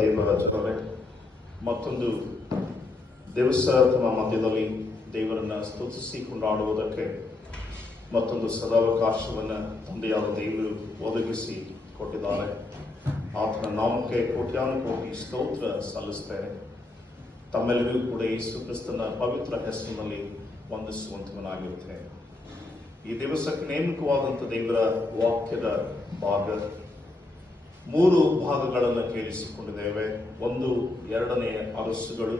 ದೇವರ ಜನರೇ, ಮತ್ತೊಂದು ದಿವಸ ತಮ್ಮ ಮಧ್ಯದಲ್ಲಿ ದೇವರನ್ನ ಸ್ತುತಿಸಿ ಕೊಂಡಾಡುವುದಕ್ಕೆ ಮತ್ತೊಂದು ಸದಾವಕಾಶವನ್ನು ತಂದೆಯಾದ ದೇವರು ಒದಗಿಸಿ ಕೊಟ್ಟಿದ್ದಾರೆ. ಆತನ ನಾಮಕ್ಕೆ ಕೋಟ್ಯಾನುಕೋಟಿ ಸ್ತೋತ್ರ ಸಲ್ಲಿಸ್ತೇನೆ. ತಮ್ಮೆಲ್ಲರಿಗೂ ಕೂಡ ಯೇಸು ಕ್ರಿಸ್ತನ ಪವಿತ್ರ ಹೆಸರಿನಲ್ಲಿ ವಂದಿಸುವಂತವನಾಗಿರುತ್ತೇನೆ. ಈ ದಿವಸಕ್ಕೆ ನೇಮಕವಾದಂಥ ದೇವರ ವಾಕ್ಯದ ಭಾಗ 3 ಭಾಗಗಳನ್ನು ಕೇಳಿಸಿಕೊಂಡಿದ್ದೇವೆ. 1, 2ನೇ ಅರಸುಗಳು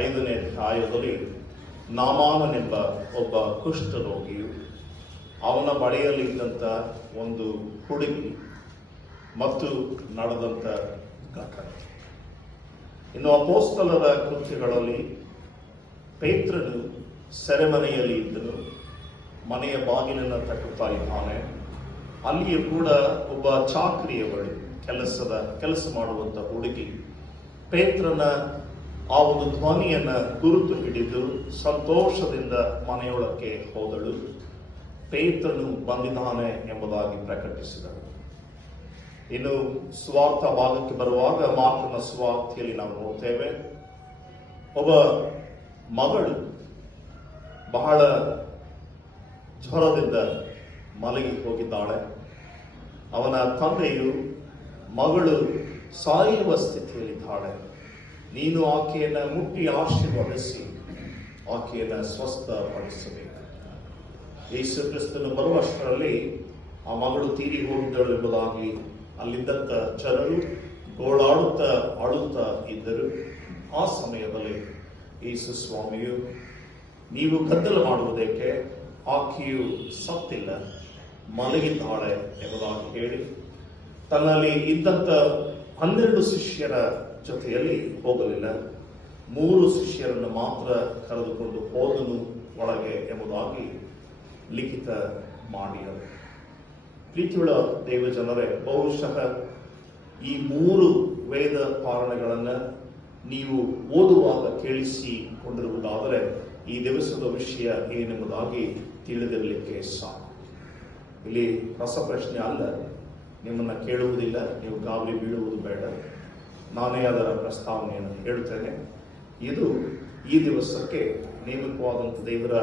5ನೇ ಅಧ್ಯಾಯದಲ್ಲಿ ನಾಮಾನನೆಂಬ ಒಬ್ಬ ಕುಷ್ಠರೋಗಿಯು, ಅವನ ಬಳಿಯಲ್ಲಿದ್ದಂಥ ಒಂದು ಹುಡುಗಿ ಮತ್ತು ನಡೆದಂಥ ಘಟನೆ. ಇನ್ನು ಅಪೊಸ್ತಲರ ಕೃತ್ಯಗಳಲ್ಲಿ ಪೇತ್ರನು ಸೆರೆಮನೆಯಲ್ಲಿ ಇದ್ದನು, ಮನೆಯ ಬಾಗಿಲನ್ನು ತಟ್ಟುತ್ತಾ ಇದ್ದಾನೆ. ಅಲ್ಲಿಯೂ ಕೂಡ ಒಬ್ಬ ಚಾಕರಿಯವಳು, ಕೆಲಸ ಮಾಡುವಂತ ಹುಡುಗಿ ಪೇತ್ರನ ಆ ಒಂದು ಧ್ವನಿಯನ್ನ ಗುರುತು ಹಿಡಿದು ಸಂತೋಷದಿಂದ ಮನೆಯೊಳಕ್ಕೆ ಹೋದಳು. ಪೇತ್ರನು ಬಂದಿದ್ದಾನೆ ಎಂಬುದಾಗಿ ಪ್ರಕಟಿಸಿದಳು. ಇನ್ನು ಸ್ವಾರ್ಥ ಭಾಗಕ್ಕೆ ಬರುವಾಗ ಮಾರ್ಕನ ಸ್ವಾರ್ಥಿಯಲ್ಲಿ ನಾವು ನೋಡ್ತೇವೆ, ಒಬ್ಬ ಮಗಳು ಬಹಳ ಜ್ವರದಿಂದ ಮಲಗಿ ಹೋಗಿದ್ದಾಳೆ. ಅವನ ತಂದೆಯು ಮಗಳು ಸಾಯುವ ಸ್ಥಿತಿಯಲ್ಲಿದ್ದಾಳೆ, ನೀನು ಆಕೆಯನ್ನು ಮುಟ್ಟಿ ಆಶೀರ್ವದಿಸಿ ಆಕೆಯನ್ನು ಸ್ವಸ್ಥಪಡಿಸಬೇಕು. ಯೇಸು ಕ್ರಿಸ್ತನು ಬರುವಷ್ಟರಲ್ಲಿ ಆ ಮಗಳು ತೀರಿ ಹೋಗಿದ್ದಳು ಎಂಬುದಾಗಿ ಅಲ್ಲಿದ್ದಂಥ ಜನರು ಗೋಳಾಡುತ್ತಾ ಅಳುತ್ತಾ ಇದ್ದರು. ಆ ಸಮಯದಲ್ಲಿ ಯೇಸು ಸ್ವಾಮಿಯು, ನೀವು ಗದ್ದಲ ಮಾಡುವುದಕ್ಕೆ, ಆಕೆಯು ಸತ್ತಿಲ್ಲ, ಮಲಗಿದ್ದಾಳೆ ಎಂಬುದಾಗಿ ಹೇಳಿ ತನ್ನಲ್ಲಿ ಇದ್ದಂಥ 12 ಶಿಷ್ಯರ ಜೊತೆಯಲ್ಲಿ ಹೋಗಲಿಲ್ಲ, 3 ಶಿಷ್ಯರನ್ನು ಮಾತ್ರ ಕರೆದುಕೊಂಡು ಹೋದನು ಒಳಗೆ ಎಂಬುದಾಗಿ ಲಿಖಿತ ಮಾಡಿದರು. ಪ್ರೀತಿಯುಳ್ಳ ದೇವ ಜನರೇ, ಬಹುಶಃ ಈ 3 ವೇದ ಪಾರಣಗಳನ್ನು ನೀವು ಓದುವಾಗ ಕೇಳಿಸಿಕೊಂಡಿರುವುದಾದರೆ ಈ ದಿವಸದ ವಿಷಯ ಏನೆಂಬುದಾಗಿ ತಿಳಿದಿರಲಿಕ್ಕೆ ಸಾಕು. ಇಲ್ಲಿ ರಸಪ್ರಶ್ನೆ ಅಲ್ಲ, ನಿಮ್ಮನ್ನು ಕೇಳುವುದಿಲ್ಲ, ನೀವು ಗಾಬರಿ ಬೀಳುವುದು ಬೇಡ. ನಾನೇ ಅದರ ಪ್ರಸ್ತಾವನೆಯನ್ನು ಹೇಳುತ್ತೇನೆ. ಇದು ಈ ದಿವಸಕ್ಕೆ ನೇಮಕವಾದಂಥ ದೇವರ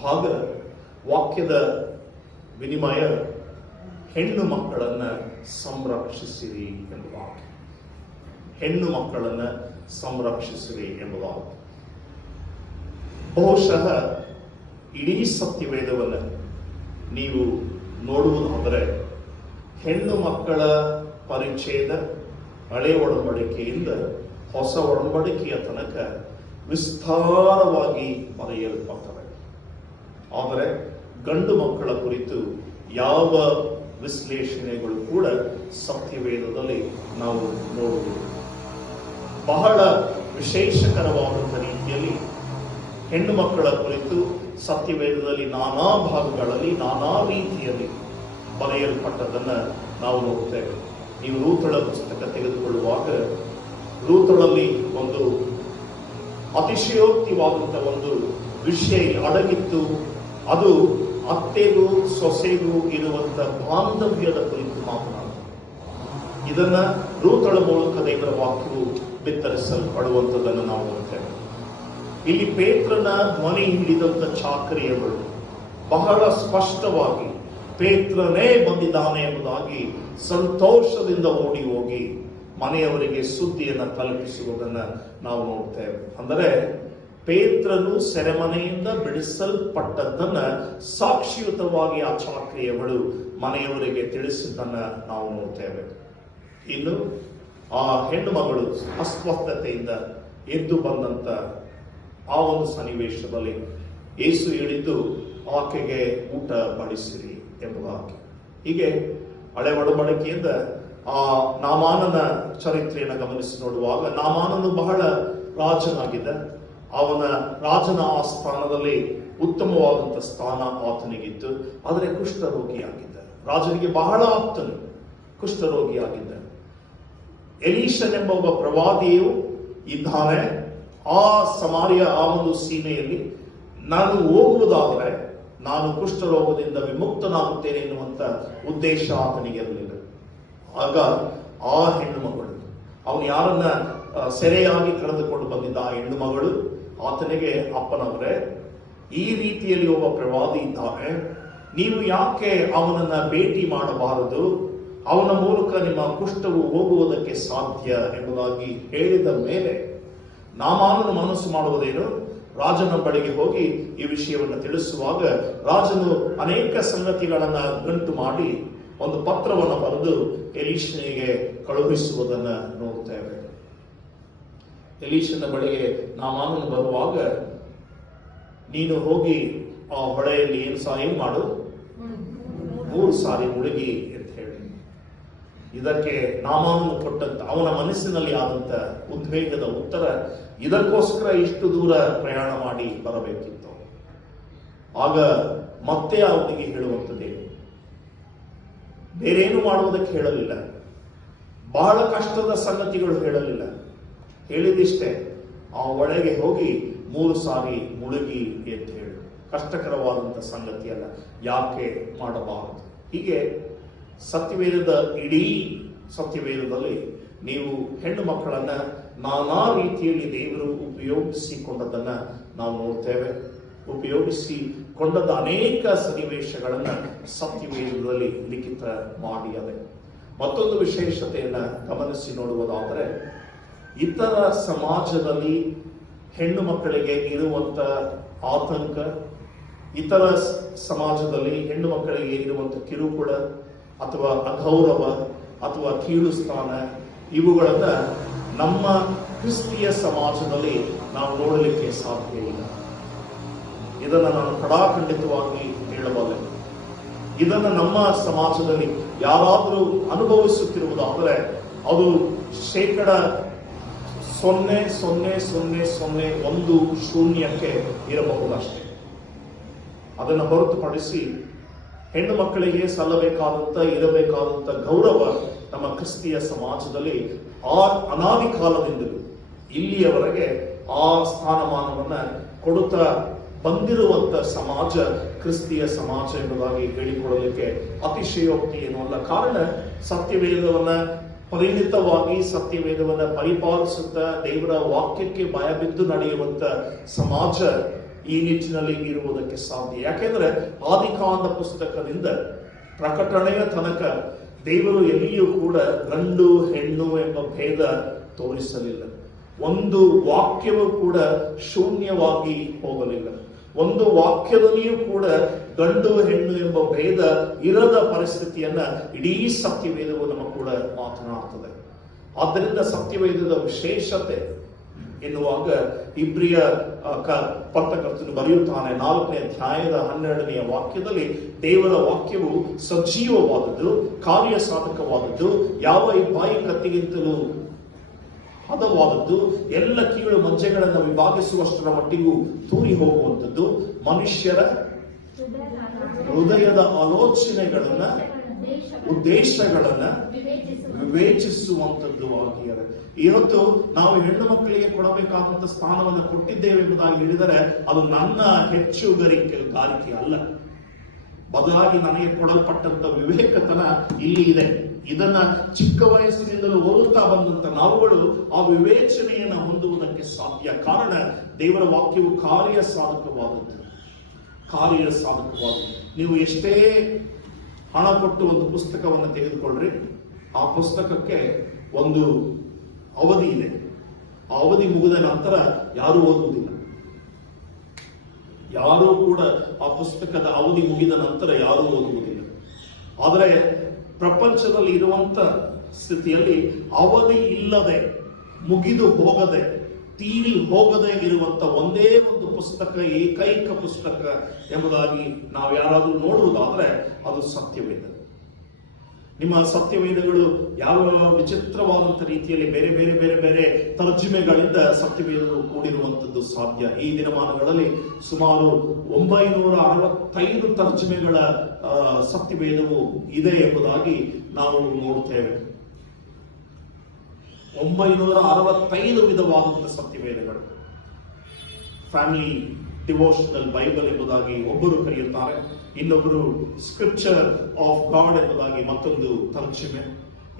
ಭಾಗ. ವಾಕ್ಯದ ವಿನಿಮಯ ಹೆಣ್ಣು ಮಕ್ಕಳನ್ನು ಸಂರಕ್ಷಿಸಿರಿ ಎಂಬುದಾಗಿ. ಹೆಣ್ಣು ಮಕ್ಕಳನ್ನು ಸಂರಕ್ಷಿಸಿರಿ ಎಂಬುದಾಗಿ. ಬಹುಶಃ ಇಡೀ ಸತ್ಯವೇದವನ್ನು ನೀವು ನೋಡುವುದಾದರೆ ಹೆಣ್ಣು ಮಕ್ಕಳ ಪರಿಚ್ಛೇದ ಹಳೆ ಒಡಂಬಡಿಕೆಯಿಂದ ಹೊಸ ಒಡಂಬಡಿಕೆಯ ತನಕ ವಿಸ್ತಾರವಾಗಿ ಬರೆಯಲ್ಪಟ್ಟವೆ. ಆದರೆ ಗಂಡು ಮಕ್ಕಳ ಕುರಿತು ಯಾವ ವಿಶ್ಲೇಷಣೆಗಳು ಕೂಡ ಸತ್ಯವೇದದಲ್ಲಿ ನಾವು ನೋಡುವುದು. ಬಹಳ ವಿಶೇಷಕರವಾದಂಥ ರೀತಿಯಲ್ಲಿ ಹೆಣ್ಣು ಮಕ್ಕಳ ಕುರಿತು ಸತ್ಯವೇದದಲ್ಲಿ ನಾನಾ ಭಾಗಗಳಲ್ಲಿ ನಾನಾ ರೀತಿಯಲ್ಲಿ ಬರೆಯಲ್ಪಟ್ಟದನ್ನು ನಾವು ನೋಡ್ತೇವೆ. ನೀವು ರೂತಳ ಪುಸ್ತಕ ತೆಗೆದುಕೊಳ್ಳುವಾಗ ರೂತಳಲ್ಲಿ ಒಂದು ಅತಿಶಯೋಕ್ತಿವಾದಂಥ ಒಂದು ವಿಷಯ ಅಡಗಿತ್ತು. ಅದು ಅತ್ತೆಗೂ ಸೊಸೆಗೂ ಇರುವಂಥ ಬಾಂಧವ್ಯದ ಕುರಿತು ಮಾತನಾಡುತ್ತದೆ. ಇದನ್ನ ರೂತಳ ಮೂಲಕ ದೇವರ ವಾಕ್ಯವು ಬಿತ್ತರಿಸಲ್ಪಡುವಂಥದ್ದನ್ನು ನಾವು ನೋಡ್ತೇವೆ. ಇಲ್ಲಿ ಪೇತ್ರನ ಧ್ವನಿ ಹಿಡಿದಂಥ ಚಾಕರಿಯವರು ಬಹಳ ಸ್ಪಷ್ಟವಾಗಿ ಪೇತ್ರನೇ ಬಂದಿದ್ದಾನೆ ಎಂಬುದಾಗಿ ಸಂತೋಷದಿಂದ ಓಡಿ ಹೋಗಿ ಮನೆಯವರಿಗೆ ಸುದ್ದಿಯನ್ನು ತಲುಪಿಸುವುದನ್ನು ನಾವು ನೋಡ್ತೇವೆ. ಅಂದರೆ ಪೇತ್ರನು ಸೆರೆಮನೆಯಿಂದ ಬಿಡಿಸಲ್ಪಟ್ಟದ್ದನ್ನ ಸಾಕ್ಷಿಯುತವಾಗಿ ಆ ಚಾಕರಿಯವಳು ಮನೆಯವರಿಗೆ ತಿಳಿಸಿದ್ದನ್ನ ನಾವು ನೋಡ್ತೇವೆ. ಇನ್ನು ಆ ಹೆಣ್ಣು ಮಗಳು ಅಸ್ವಸ್ಥತೆಯಿಂದ ಎದ್ದು ಬಂದಂತ ಆ ಒಂದು ಸನ್ನಿವೇಶದಲ್ಲಿ ಯೇಸು ಹೇಳಿದ್ದು, ಆಕೆಗೆ ಊಟ ಬಡಿಸಿರಿ ಎಂಬುದಾಗಿ. ಹೀಗೆ ಹಳೆ ಒಡಂಬಡಿಕೆಯಿಂದ ಆ ನಾಮಾನನ ಚರಿತ್ರೆಯನ್ನು ಗಮನಿಸಿ ನೋಡುವಾಗ, ನಾಮಾನನು ಬಹಳ ರಾಜನಾಗಿದ್ದ. ಅವನ ರಾಜನ ಆ ಸ್ಥಾನದಲ್ಲಿ ಉತ್ತಮವಾದಂಥ ಸ್ಥಾನ ಆತನಿಗಿತ್ತು. ಆದರೆ ಕುಷ್ಠರೋಗಿಯಾಗಿದ್ದ. ರಾಜನಿಗೆ ಬಹಳ ಆಪ್ತನು, ಕುಷ್ಠರೋಗಿಯಾಗಿದ್ದ. ಎಲೀಷನೆಂಬ ಒಬ್ಬ ಪ್ರವಾದಿಯು ಇದ್ದಾನೆ ಆ ಸಮಾರಿಯ ಆ ಒಂದು ಸೀಮೆಯಲ್ಲಿ. ನಾನು ಹೋಗುವುದಾದರೆ ನಾನು ಕುಷ್ಠರೋಗದಿಂದ ವಿಮುಕ್ತನಾಗುತ್ತೇನೆ ಎನ್ನುವಂತ ಉದ್ದೇಶ ಆತನಿಗೆ ಇರಲಿಲ್ಲ. ಆಗ ಆ ಹೆಣ್ಣು ಮಗಳು, ಅವನು ಯಾರನ್ನ ಸೆರೆಯಾಗಿ ಕರೆದುಕೊಂಡು ಬಂದಿದ್ದ ಆ ಹೆಣ್ಣು ಮಗಳು ಆತನಿಗೆ, ಅಪ್ಪನವರೇ, ಈ ರೀತಿಯಲ್ಲಿ ಒಬ್ಬ ಪ್ರವಾದಿ ಇದ್ದಾನೆ, ನೀವು ಯಾಕೆ ಅವನನ್ನ ಭೇಟಿ ಮಾಡಬಾರದು? ಅವನ ಮೂಲಕ ನಿಮ್ಮ ಕುಷ್ಠವು ಹೋಗುವುದಕ್ಕೆ ಸಾಧ್ಯ ಎಂಬುದಾಗಿ ಹೇಳಿದ ಮೇಲೆ ನಾಮಾನನು ಮನಸ್ಸು ಮಾಡುವುದೇನು? ರಾಜನ ಬಳಿಗೆ ಹೋಗಿ ಈ ವಿಷಯವನ್ನು ತಿಳಿಸುವಾಗ ರಾಜನು ಅನೇಕ ಸಂಗತಿಗಳನ್ನ ಗಂಟು ಮಾಡಿ ಒಂದು ಪತ್ರವನ್ನು ಬರೆದು ಎಲೀಷನಿಗೆ ಕಳುಹಿಸುವುದನ್ನ ನೋಡ್ತೇವೆ. ಎಲೀಷನ ಬಳಿಗೆ ನಾಮಾನನು ಬರುವಾಗ, ನೀನು ಹೋಗಿ ಆ ಹೊಳೆಯಲ್ಲಿ ಏನ್ ಮಾಡು, 3 ಸಾರಿ ಮುಳುಗಿ ಅಂತ ಹೇಳಿ. ಇದಕ್ಕೆ ನಾಮಾನನು ಕೊಟ್ಟಂತ ಅವನ ಮನಸ್ಸಿನಲ್ಲಿ ಆದಂತ ಉದ್ವೇಗದ ಉತ್ತರ, ಇದಕ್ಕೋಸ್ಕರ ಇಷ್ಟು ದೂರ ಪ್ರಯಾಣ ಮಾಡಿ ಬರಬೇಕಿತ್ತು. ಆಗ ಮತ್ತೆ ಅವನಿಗೆ ಹೇಳುವಂಥದ್ದೇ, ಬೇರೇನು ಮಾಡುವುದಕ್ಕೆ ಹೇಳಲಿಲ್ಲ, ಬಹಳ ಕಷ್ಟದ ಸಂಗತಿಗಳು ಹೇಳಲಿಲ್ಲ, ಹೇಳಿದಿಷ್ಟೇ, ಆ ಒಳಗೆ ಹೋಗಿ 3 ಸಾರಿ ಮುಳುಗಿ ಅಂತ ಹೇಳಿ. ಕಷ್ಟಕರವಾದಂಥ ಸಂಗತಿ ಅಲ್ಲ, ಯಾಕೆ ಮಾಡಬಾರದು? ಹೀಗೆ ಸತ್ಯವೇದದ ಇಡೀ ಸತ್ಯವೇದದಲ್ಲಿ ನೀವು ಹೆಣ್ಣು ಮಕ್ಕಳನ್ನ ನಾನಾ ರೀತಿಯಲ್ಲಿ ದೇವರು ಉಪಯೋಗಿಸಿಕೊಂಡದನ್ನ ನಾವು ನೋಡ್ತೇವೆ. ಉಪಯೋಗಿಸಿಕೊಂಡದ ಅನೇಕ ಸನ್ನಿವೇಶಗಳನ್ನ ಸತ್ಯವೇದದಲ್ಲಿ ಲಿಖಿತ ಮಾಡಿದೆ. ಮತ್ತೊಂದು ವಿಶೇಷತೆಯನ್ನ ಗಮನಿಸಿ ನೋಡುವುದಾದರೆ, ಇತರ ಸಮಾಜದಲ್ಲಿ ಹೆಣ್ಣು ಮಕ್ಕಳಿಗೆ ಇರುವಂತ ಆತಂಕ, ಇತರ ಸಮಾಜದಲ್ಲಿ ಹೆಣ್ಣು ಮಕ್ಕಳಿಗೆ ಇರುವಂತ ಕಿರುಕುಳ ಅಥವಾ ಅಗೌರವ ಅಥವಾ ಕೀಳು ಸ್ಥಾನ, ಇವುಗಳನ್ನ ನಮ್ಮ ಕ್ರಿಸ್ತಿಯ ಸಮಾಜದಲ್ಲಿ ನಾವು ನೋಡಲಿಕ್ಕೆ ಸಾಧ್ಯ ಇಲ್ಲ. ಇದನ್ನು ನಾನು ಕಡಾಖಂಡಿತವಾಗಿ ಹೇಳಬಲ್ಲೆ. ಇದನ್ನು ನಮ್ಮ ಸಮಾಜದಲ್ಲಿ ಯಾರಾದರೂ ಅನುಭವಿಸುತ್ತಿರುವುದಾದರೆ ಅದು 0.0001% ಇರಬಹುದಷ್ಟೇ. ಅದನ್ನು ಹೊರತುಪಡಿಸಿ ಹೆಣ್ಣು ಮಕ್ಕಳಿಗೆ ಸಲ್ಲಬೇಕಾದಂತ ಇರಬೇಕಾದಂತ ಗೌರವ ನಮ್ಮ ಕ್ರಿಸ್ತಿಯ ಸಮಾಜದಲ್ಲಿ ಅನಾದಿ ಕಾಲದಿಂದಲೂ ಇಲ್ಲಿಯವರೆಗೆ ಆ ಸ್ಥಾನಮಾನವನ್ನ ಕೊಡುತ್ತಾ ಬಂದಿರುವಂತ ಸಮಾಜ ಕ್ರಿಸ್ತಿಯ ಸಮಾಜ ಎಂಬುದಾಗಿ ಹೇಳಿಕೊಳ್ಳಲಿಕ್ಕೆ ಅತಿಶಯೋಕ್ತಿ ಏನೂ ಅಲ್ಲ. ಕಾರಣ ಸತ್ಯವೇದವನ್ನ ಪರಿಣಿತವಾಗಿ ಸತ್ಯವೇದವನ್ನ ಪರಿಪಾಲಿಸುತ್ತಾ ದೇವರ ವಾಕ್ಯಕ್ಕೆ ಭಯಬಿದ್ದು ನಡೆಯುವಂತ ಸಮಾಜ ಈ ನಿಟ್ಟಿನಲ್ಲಿ ಇರುವುದಕ್ಕೆ ಸಾಧ್ಯ. ಯಾಕೆಂದ್ರೆ ಆದಿಕಾಂಡ ಪುಸ್ತಕದಿಂದ ಪ್ರಕಟಣೆಯ ತನಕ ದೇವರು ಎಲ್ಲಿಯೂ ಕೂಡ ಗಂಡು ಹೆಣ್ಣು ಎಂಬ ಭೇದ ತೋರಿಸಲಿಲ್ಲ. ಒಂದು ವಾಕ್ಯವೂ ಕೂಡ ಶೂನ್ಯವಾಗಿ ಹೋಗಲಿಲ್ಲ. ಒಂದು ವಾಕ್ಯದಲ್ಲಿಯೂ ಕೂಡ ಗಂಡು ಹೆಣ್ಣು ಎಂಬ ಭೇದ ಇರದ ಪರಿಸ್ಥಿತಿಯನ್ನ ಇಡೀ ಸತ್ಯವೇದವು ನಮ್ಮ ಕೂಡ ಮಾತನಾಡುತ್ತದೆ. ಆದ್ದರಿಂದ ಸತ್ಯವೇದದ ವಿಶೇಷತೆ ಎನ್ನುವಾಗ ಇಬ್ರಿಯ ಪತ್ರಕರ್ತನು ಬರೆಯುತ್ತಾನೆ 4ನೇ ಅಧ್ಯಾಯದ 12ನೇ ವಾಕ್ಯದಲ್ಲಿ, ದೇವರ ವಾಕ್ಯವು ಸಜೀವವಾದದ್ದು, ಕಾರ್ಯ ಸಾಧಕವಾದದ್ದು, ಯಾವ ಬಾಯಿ ಕತ್ತಿಗಿಂತಲೂ ಹದವಾದದ್ದು, ಎಲ್ಲ ಕೀಳು ಮಜ್ಜೆಗಳನ್ನು ವಿಭಾಗಿಸುವಷ್ಟರ ಮಟ್ಟಿಗೂ ತೂರಿ ಹೋಗುವಂಥದ್ದು, ಮನುಷ್ಯರ ಹೃದಯದ ಆಲೋಚನೆಗಳನ್ನ ಉದ್ದೇಶಗಳನ್ನ ವಿವೇಚಿಸುವಂಥದ್ದು ಆಗಿವೆ. ಇವತ್ತು ನಾವು ಹೆಣ್ಣು ಮಕ್ಕಳಿಗೆ ಕೊಡಬೇಕಾದಂತ ಸ್ಥಾನವನ್ನು ಕೊಟ್ಟಿದ್ದೇವೆ ಎಂಬುದಾಗಿ ಹೇಳಿದರೆ ಅದು ನನ್ನ ಹೆಚ್ಚುಗಾರಿಕೆ ಅಲ್ಲ, ಬದಲಾಗಿ ನನಗೆ ಕೊಡಲ್ಪಟ್ಟಂತ ವಿವೇಕತನ ಇಲ್ಲಿ ಇದೆ. ಇದನ್ನ ಚಿಕ್ಕ ವಯಸ್ಸಿನಿಂದಲೂ ಓದುತ್ತಾ ಬಂದಂತ ನಾವುಗಳು ಆ ವಿವೇಚನೆಯನ್ನು ಹೊಂದುವುದಕ್ಕೆ ಸಾಧ್ಯ. ಕಾರಣ ದೇವರ ವಾಕ್ಯವು ಕಾರ್ಯ ಸಾಧಕವಾದದ್ದು. ನೀವು ಎಷ್ಟೇ ಹಣ ಕೊಟ್ಟು ಒಂದು ಪುಸ್ತಕವನ್ನು ತೆಗೆದುಕೊಳ್ಳ್ರಿ, ಆ ಪುಸ್ತಕಕ್ಕೆ ಒಂದು ಅವಧಿ ಇದೆ. ಆ ಅವಧಿ ಮುಗಿದ ನಂತರ ಯಾರೂ ಓದುವುದಿಲ್ಲ. ಯಾರೂ ಕೂಡ ಆ ಪುಸ್ತಕದ ಅವಧಿ ಮುಗಿದ ನಂತರ ಯಾರೂ ಓದುವುದಿಲ್ಲ. ಆದರೆ ಪ್ರಪಂಚದಲ್ಲಿ ಇರುವಂತ ಸ್ಥಿತಿಯಲ್ಲಿ ಅವಧಿ ಇಲ್ಲದೆ, ಮುಗಿದು ಹೋಗದೆ, ತೀರಿ ಹೋಗದೆ ಇರುವಂತ ಒಂದೇ ಒಂದು ಪುಸ್ತಕ, ಏಕೈಕ ಪುಸ್ತಕ ಎಂಬುದಾಗಿ ನಾವು ಯಾರಾದರೂ ನೋಡುವುದಾದ್ರೆ ಅದು ಸತ್ಯವೇದ. ನಿಮ್ಮ ಸತ್ಯವೇದಗಳು ಯಾವ ವಿಚಿತ್ರವಾದಂತ ರೀತಿಯಲ್ಲಿ ಬೇರೆ ಬೇರೆ ಬೇರೆ ಬೇರೆ ತರ್ಜುಮೆಗಳಿಂದ ಸತ್ಯವೇದಗಳು ಕೂಡಿರುವಂತದ್ದು ಸಾಧ್ಯ. ಈ ದಿನಮಾನಗಳಲ್ಲಿ ಸುಮಾರು 965 ತರ್ಜುಮೆಗಳ ಸತ್ಯವೇದವು ಇದೆ ಎಂಬುದಾಗಿ ನಾವು ನೋಡ್ತೇವೆ. 965 ವಿಧವಾದಂತಹ ಸತ್ಯವೇದಗಳು. ಫ್ಯಾಮಿಲಿ ಡಿವೋಷನಲ್ ಬೈಬಲ್ ಎಂಬುದಾಗಿ ಒಬ್ಬರು ಕರೆಯುತ್ತಾರೆ, ಇನ್ನೊಬ್ಬರು ಸ್ಕ್ರಿಪ್ಚರ್ ಆಫ್ ಗಾಡ್ ಎಂಬುದಾಗಿ ಮತ್ತೊಂದು ತರ್ಜುಮೆ.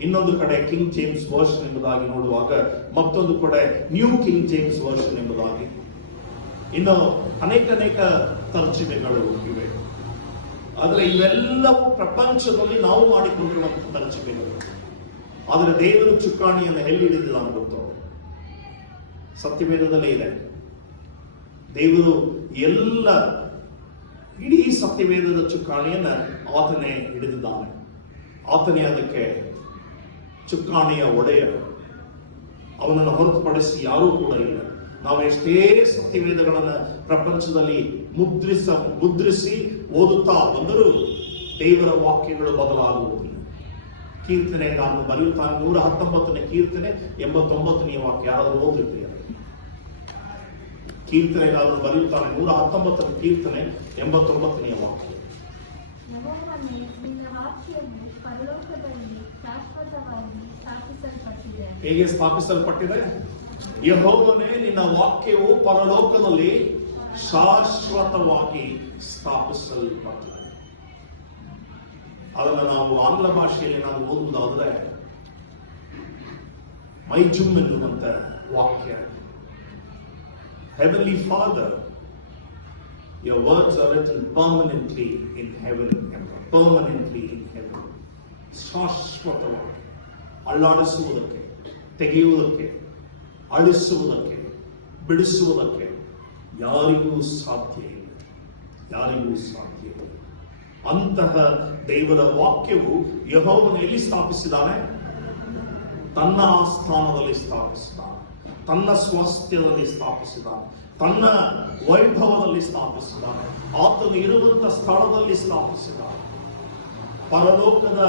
ಇನ್ನೊಂದು ಕಡೆ ಕಿಂಗ್ ಜೇಮ್ಸ್ ವರ್ಷನ್ ಎಂಬುದಾಗಿ ನೋಡುವಾಗ ಮತ್ತೊಂದು ಕಡೆ ನ್ಯೂ ಕಿಂಗ್ ಜೇಮ್ಸ್ ವರ್ಷನ್ ಎಂಬುದಾಗಿ, ಇನ್ನು ಅನೇಕ ತರ್ಜುಮೆಗಳು ಇವೆ. ಆದರೆ ಇವೆಲ್ಲವೂ ಪ್ರಪಂಚದಲ್ಲಿ ನಾವು ಮಾಡಿಕೊಂಡಿರುವಂತಹ ತರ್ಜುಮೆಗಳು. ಆದರೆ ದೇವರು ಚುಕ್ಕಾಣಿಯನ್ನು ಎಲ್ಲಿ ಹಿಡಿದಿಲ್ಲ ಅಂತ ಗೊತ್ತು, ಸತ್ಯವೇದದಲ್ಲೇ ಇದೆ. ದೇವರು ಎಲ್ಲ ಇಡೀ ಸತ್ಯವೇದದ ಚುಕ್ಕಾಣಿಯನ್ನ ಆತನೇ ಹಿಡಿದಿದ್ದಾನೆ. ಆತನೇ ಅದಕ್ಕೆ ಚುಕ್ಕಾಣಿಯ ಒಡೆಯ. ಅವನನ್ನು ಹೊರತುಪಡಿಸಿ ಯಾರೂ ಕೂಡ ಇಲ್ಲ. ನಾವು ಎಷ್ಟೇ ಸತ್ಯವೇದಗಳನ್ನ ಪ್ರಪಂಚದಲ್ಲಿ ಮುದ್ರಿಸಿ ಓದುತ್ತಾ ಬಂದರೂ ದೇವರ ವಾಕ್ಯಗಳು ಬದಲಾಗುವುದಿಲ್ಲ. ಕೀರ್ತನೆ ನಾನು ಬರೆಯುತ್ತಾನೆ 119ನೇ ಕೀರ್ತನೆ 89ನೇ ವಾಕ್ಯ. ಯಾರಾದರೂ ಓದಿರ್ತೀಯ? ಕೀರ್ತನೆಗಾರರು ಬರೆಯುತ್ತಾನೆ 119ನೇ ಕೀರ್ತನೆ 89ನೇ ವಾಕ್ಯ. ಹೇಗೆ ಸ್ಥಾಪಿಸಲ್ಪಟ್ಟಿದೆ? ಯೆಹೋವನೇ, ನಿನ್ನ ವಾಕ್ಯವು ಪರಲೋಕದಲ್ಲಿ ಶಾಶ್ವತವಾಗಿ ಸ್ಥಾಪಿಸಲ್ಪಟ್ಟಿದೆ. ಅದನ್ನು ನಾವು ಆಂಗ್ಲ ಭಾಷೆಯಲ್ಲಿ ನಾವು ಓದುವುದಾದರೆ ಮೈಜುಮ್ ಎನ್ನುವಂತ ವಾಕ್ಯ. Heavenly Father, your words are written permanently in heaven. Permanently in heaven. ಶಾಶ್ವತವಾಗಿ ಅಳ್ಳಾಡಿಸುವುದಕ್ಕೆ, ತೆಗೆಯುವುದಕ್ಕೆ, ಅಳಿಸುವುದಕ್ಕೆ, ಬಿಡಿಸುವುದಕ್ಕೆ ಯಾರಿಗೂ ಸಾಧ್ಯ ಇಲ್ಲ. ಯಾರಿಗೂ ಸಾಧ್ಯ ಇಲ್ಲ. ಅಂತಹ ದೇವರ ವಾಕ್ಯವು ಯೆಹೋವನು ಎಲ್ಲಿ ಸ್ಥಾಪಿಸಿದ್ದಾನೆ? ತನ್ನ ಆಸ್ಥಾನದಲ್ಲಿ ಸ್ಥಾಪಿಸಿದ್ದಾನೆ, ತನ್ನ ಸ್ವಾಸ್ಥ್ಯದಲ್ಲಿ ಸ್ಥಾಪಿಸಿದ್ದಾನೆ, ತನ್ನ ವೈಭವದಲ್ಲಿ ಸ್ಥಾಪಿಸಿದ್ದಾನೆ, ಆತನು ಇರುವಂತಹ ಸ್ಥಳದಲ್ಲಿ ಸ್ಥಾಪಿಸಿದ್ದಾನೆ. ಪರಲೋಕದ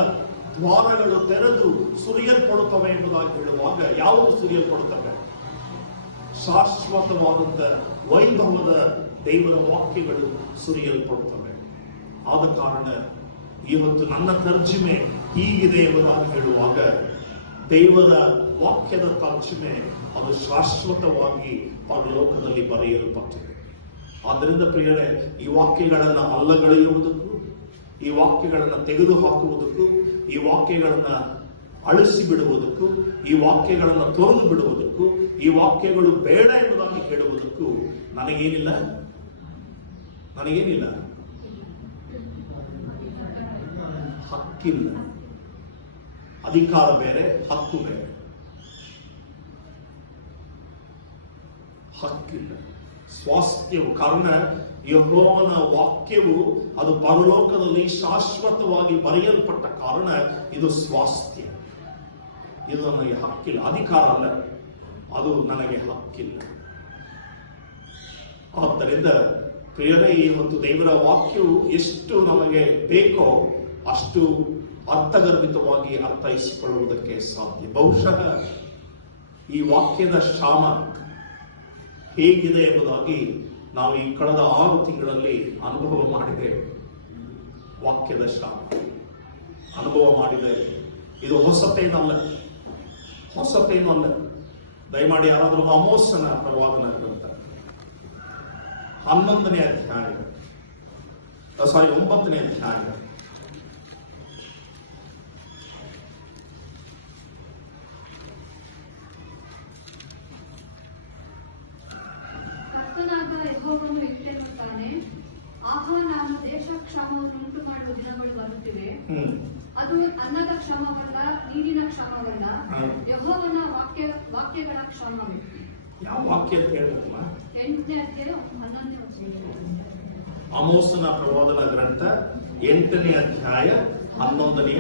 ದ್ವಾರಗಳು ತೆರೆದು ಸುರಿಯಲ್ಪಡುತ್ತವೆ ಎಂಬುದಾಗಿ ಹೇಳುವಾಗ ಯಾವುದು ಸುರಿಯಲ್ಪಡುತ್ತವೆ? ಶಾಶ್ವತವಾದಂತ ವೈಭವದ ದೇವರ ವಾಕ್ಯಗಳು ಸುರಿಯಲ್ಪಡುತ್ತವೆ. ಆದ ಕಾರಣ ಇವತ್ತು ನನ್ನ ತರ್ಜುಮೆ ಹೀಗಿದೆ ಎಂಬುದಾಗಿ ಹೇಳುವಾಗ ದೇವರ ವಾಕ್ಯದ ತರ್ಜುಮೆ ಅದು ಶಾಶ್ವತವಾಗಿ ಪರಲೋಕದಲ್ಲಿ ಬರೆಯಲ್ಪಟ್ಟಿದೆ. ಆದ್ದರಿಂದ ಪ್ರಿಯರೇ, ಈ ವಾಕ್ಯಗಳನ್ನು ಅಲ್ಲಗಳೆಯುವುದಕ್ಕೂ, ಈ ವಾಕ್ಯಗಳನ್ನು ತೆಗೆದು ಹಾಕುವುದಕ್ಕೂ, ಈ ವಾಕ್ಯಗಳನ್ನು ಅಳಿಸಿ ಬಿಡುವುದಕ್ಕೂ, ಈ ವಾಕ್ಯಗಳನ್ನು ತೊರೆದು ಬಿಡುವುದಕ್ಕೂ, ಈ ವಾಕ್ಯಗಳು ಬೇಡ ಎಂಬುದಾಗಿ ಹೇಳುವುದಕ್ಕೂ ನನಗೇನಿಲ್ಲ ಹಕ್ಕಿಲ್ಲ. ಅಧಿಕಾರ ಬೇರೆ, ಹಕ್ಕು ಬೇರೆ. ಹಕ್ಕಿಲ್ಲ, ಸ್ವಾಸ್ಥ್ಯವು. ಕಾರಣ ಯೆಹೋವನ ವಾಕ್ಯವು ಅದು ಪರಲೋಕದಲ್ಲಿ ಶಾಶ್ವತವಾಗಿ ಬರೆಯಲ್ಪಟ್ಟ ಕಾರಣ ಇದು ಸ್ವಾಸ್ಥ್ಯ. ಇದು ನನಗೆ ಹಕ್ಕಿಲ್ಲ. ಅಧಿಕಾರ ಅಲ್ಲ, ಅದು ನನಗೆ ಹಕ್ಕಿಲ್ಲ. ಆದ್ದರಿಂದ ಪ್ರಿಯರೇ, ಈ ಒಂದು ದೇವರ ವಾಕ್ಯವು ಎಷ್ಟು ನಮಗೆ ಬೇಕೋ ಅಷ್ಟು ಅರ್ಥಗರ್ಭಿತವಾಗಿ ಅರ್ಥೈಸಿಕೊಳ್ಳುವುದಕ್ಕೆ ಸಾಧ್ಯ. ಬಹುಶಃ ಈ ವಾಕ್ಯದ ಶ್ರಮ ಹೇಗಿದೆ ಎಂಬುದಾಗಿ ನಾವು ಈ ಕಳೆದ 6 ತಿಂಗಳಲ್ಲಿ ಅನುಭವ ಮಾಡಿದ್ದೇವೆ. ವಾಕ್ಯದ ಶ್ರಮ ಅನುಭವ ಮಾಡಿದ್ದೇವೆ. ಇದು ಹೊಸತೇನಲ್ಲ. ದಯಮಾಡಿ ಯಾರಾದರೂ ಆಮೋಸನ ಪ್ರವಾದನ ಗ್ರಂಥ 11ನೇ ಅಧ್ಯಾಯ 9ನೇ ಅಧ್ಯಾಯ ಯೆಹೋವನು ಇಂತೆನ್ನುತ್ತಾನೆ, ಆಹಾ, ನಾನು ದೇಶ ಕ್ಷಾಮವನ್ನು ಉಂಟು ಮಾಡುವ ದಿನಗಳು ಬರುತ್ತಿವೆ. ಅದು ಅನ್ನದ ಕ್ಷಾಮವಲ್ಲ, ನೀರಿನ ಕ್ಷಾಮವಲ್ಲ, ಯೆಹೋವನ ವಾಕ್ಯಗಳ ಕ್ಷಾಮವೇ. ಯಾವ ವಾಕ್ಯ ಅಂತ ಹೇಳ್ಬೇಕಲ್ಲ? 8ನೇ ಅಧ್ಯಾಯ 11ನೇ ವಚನ. ಆಮೋಸನ ಪ್ರವಾದನ ಗ್ರಂಥ 8ನೇ ಅಧ್ಯಾಯ 8ನೇ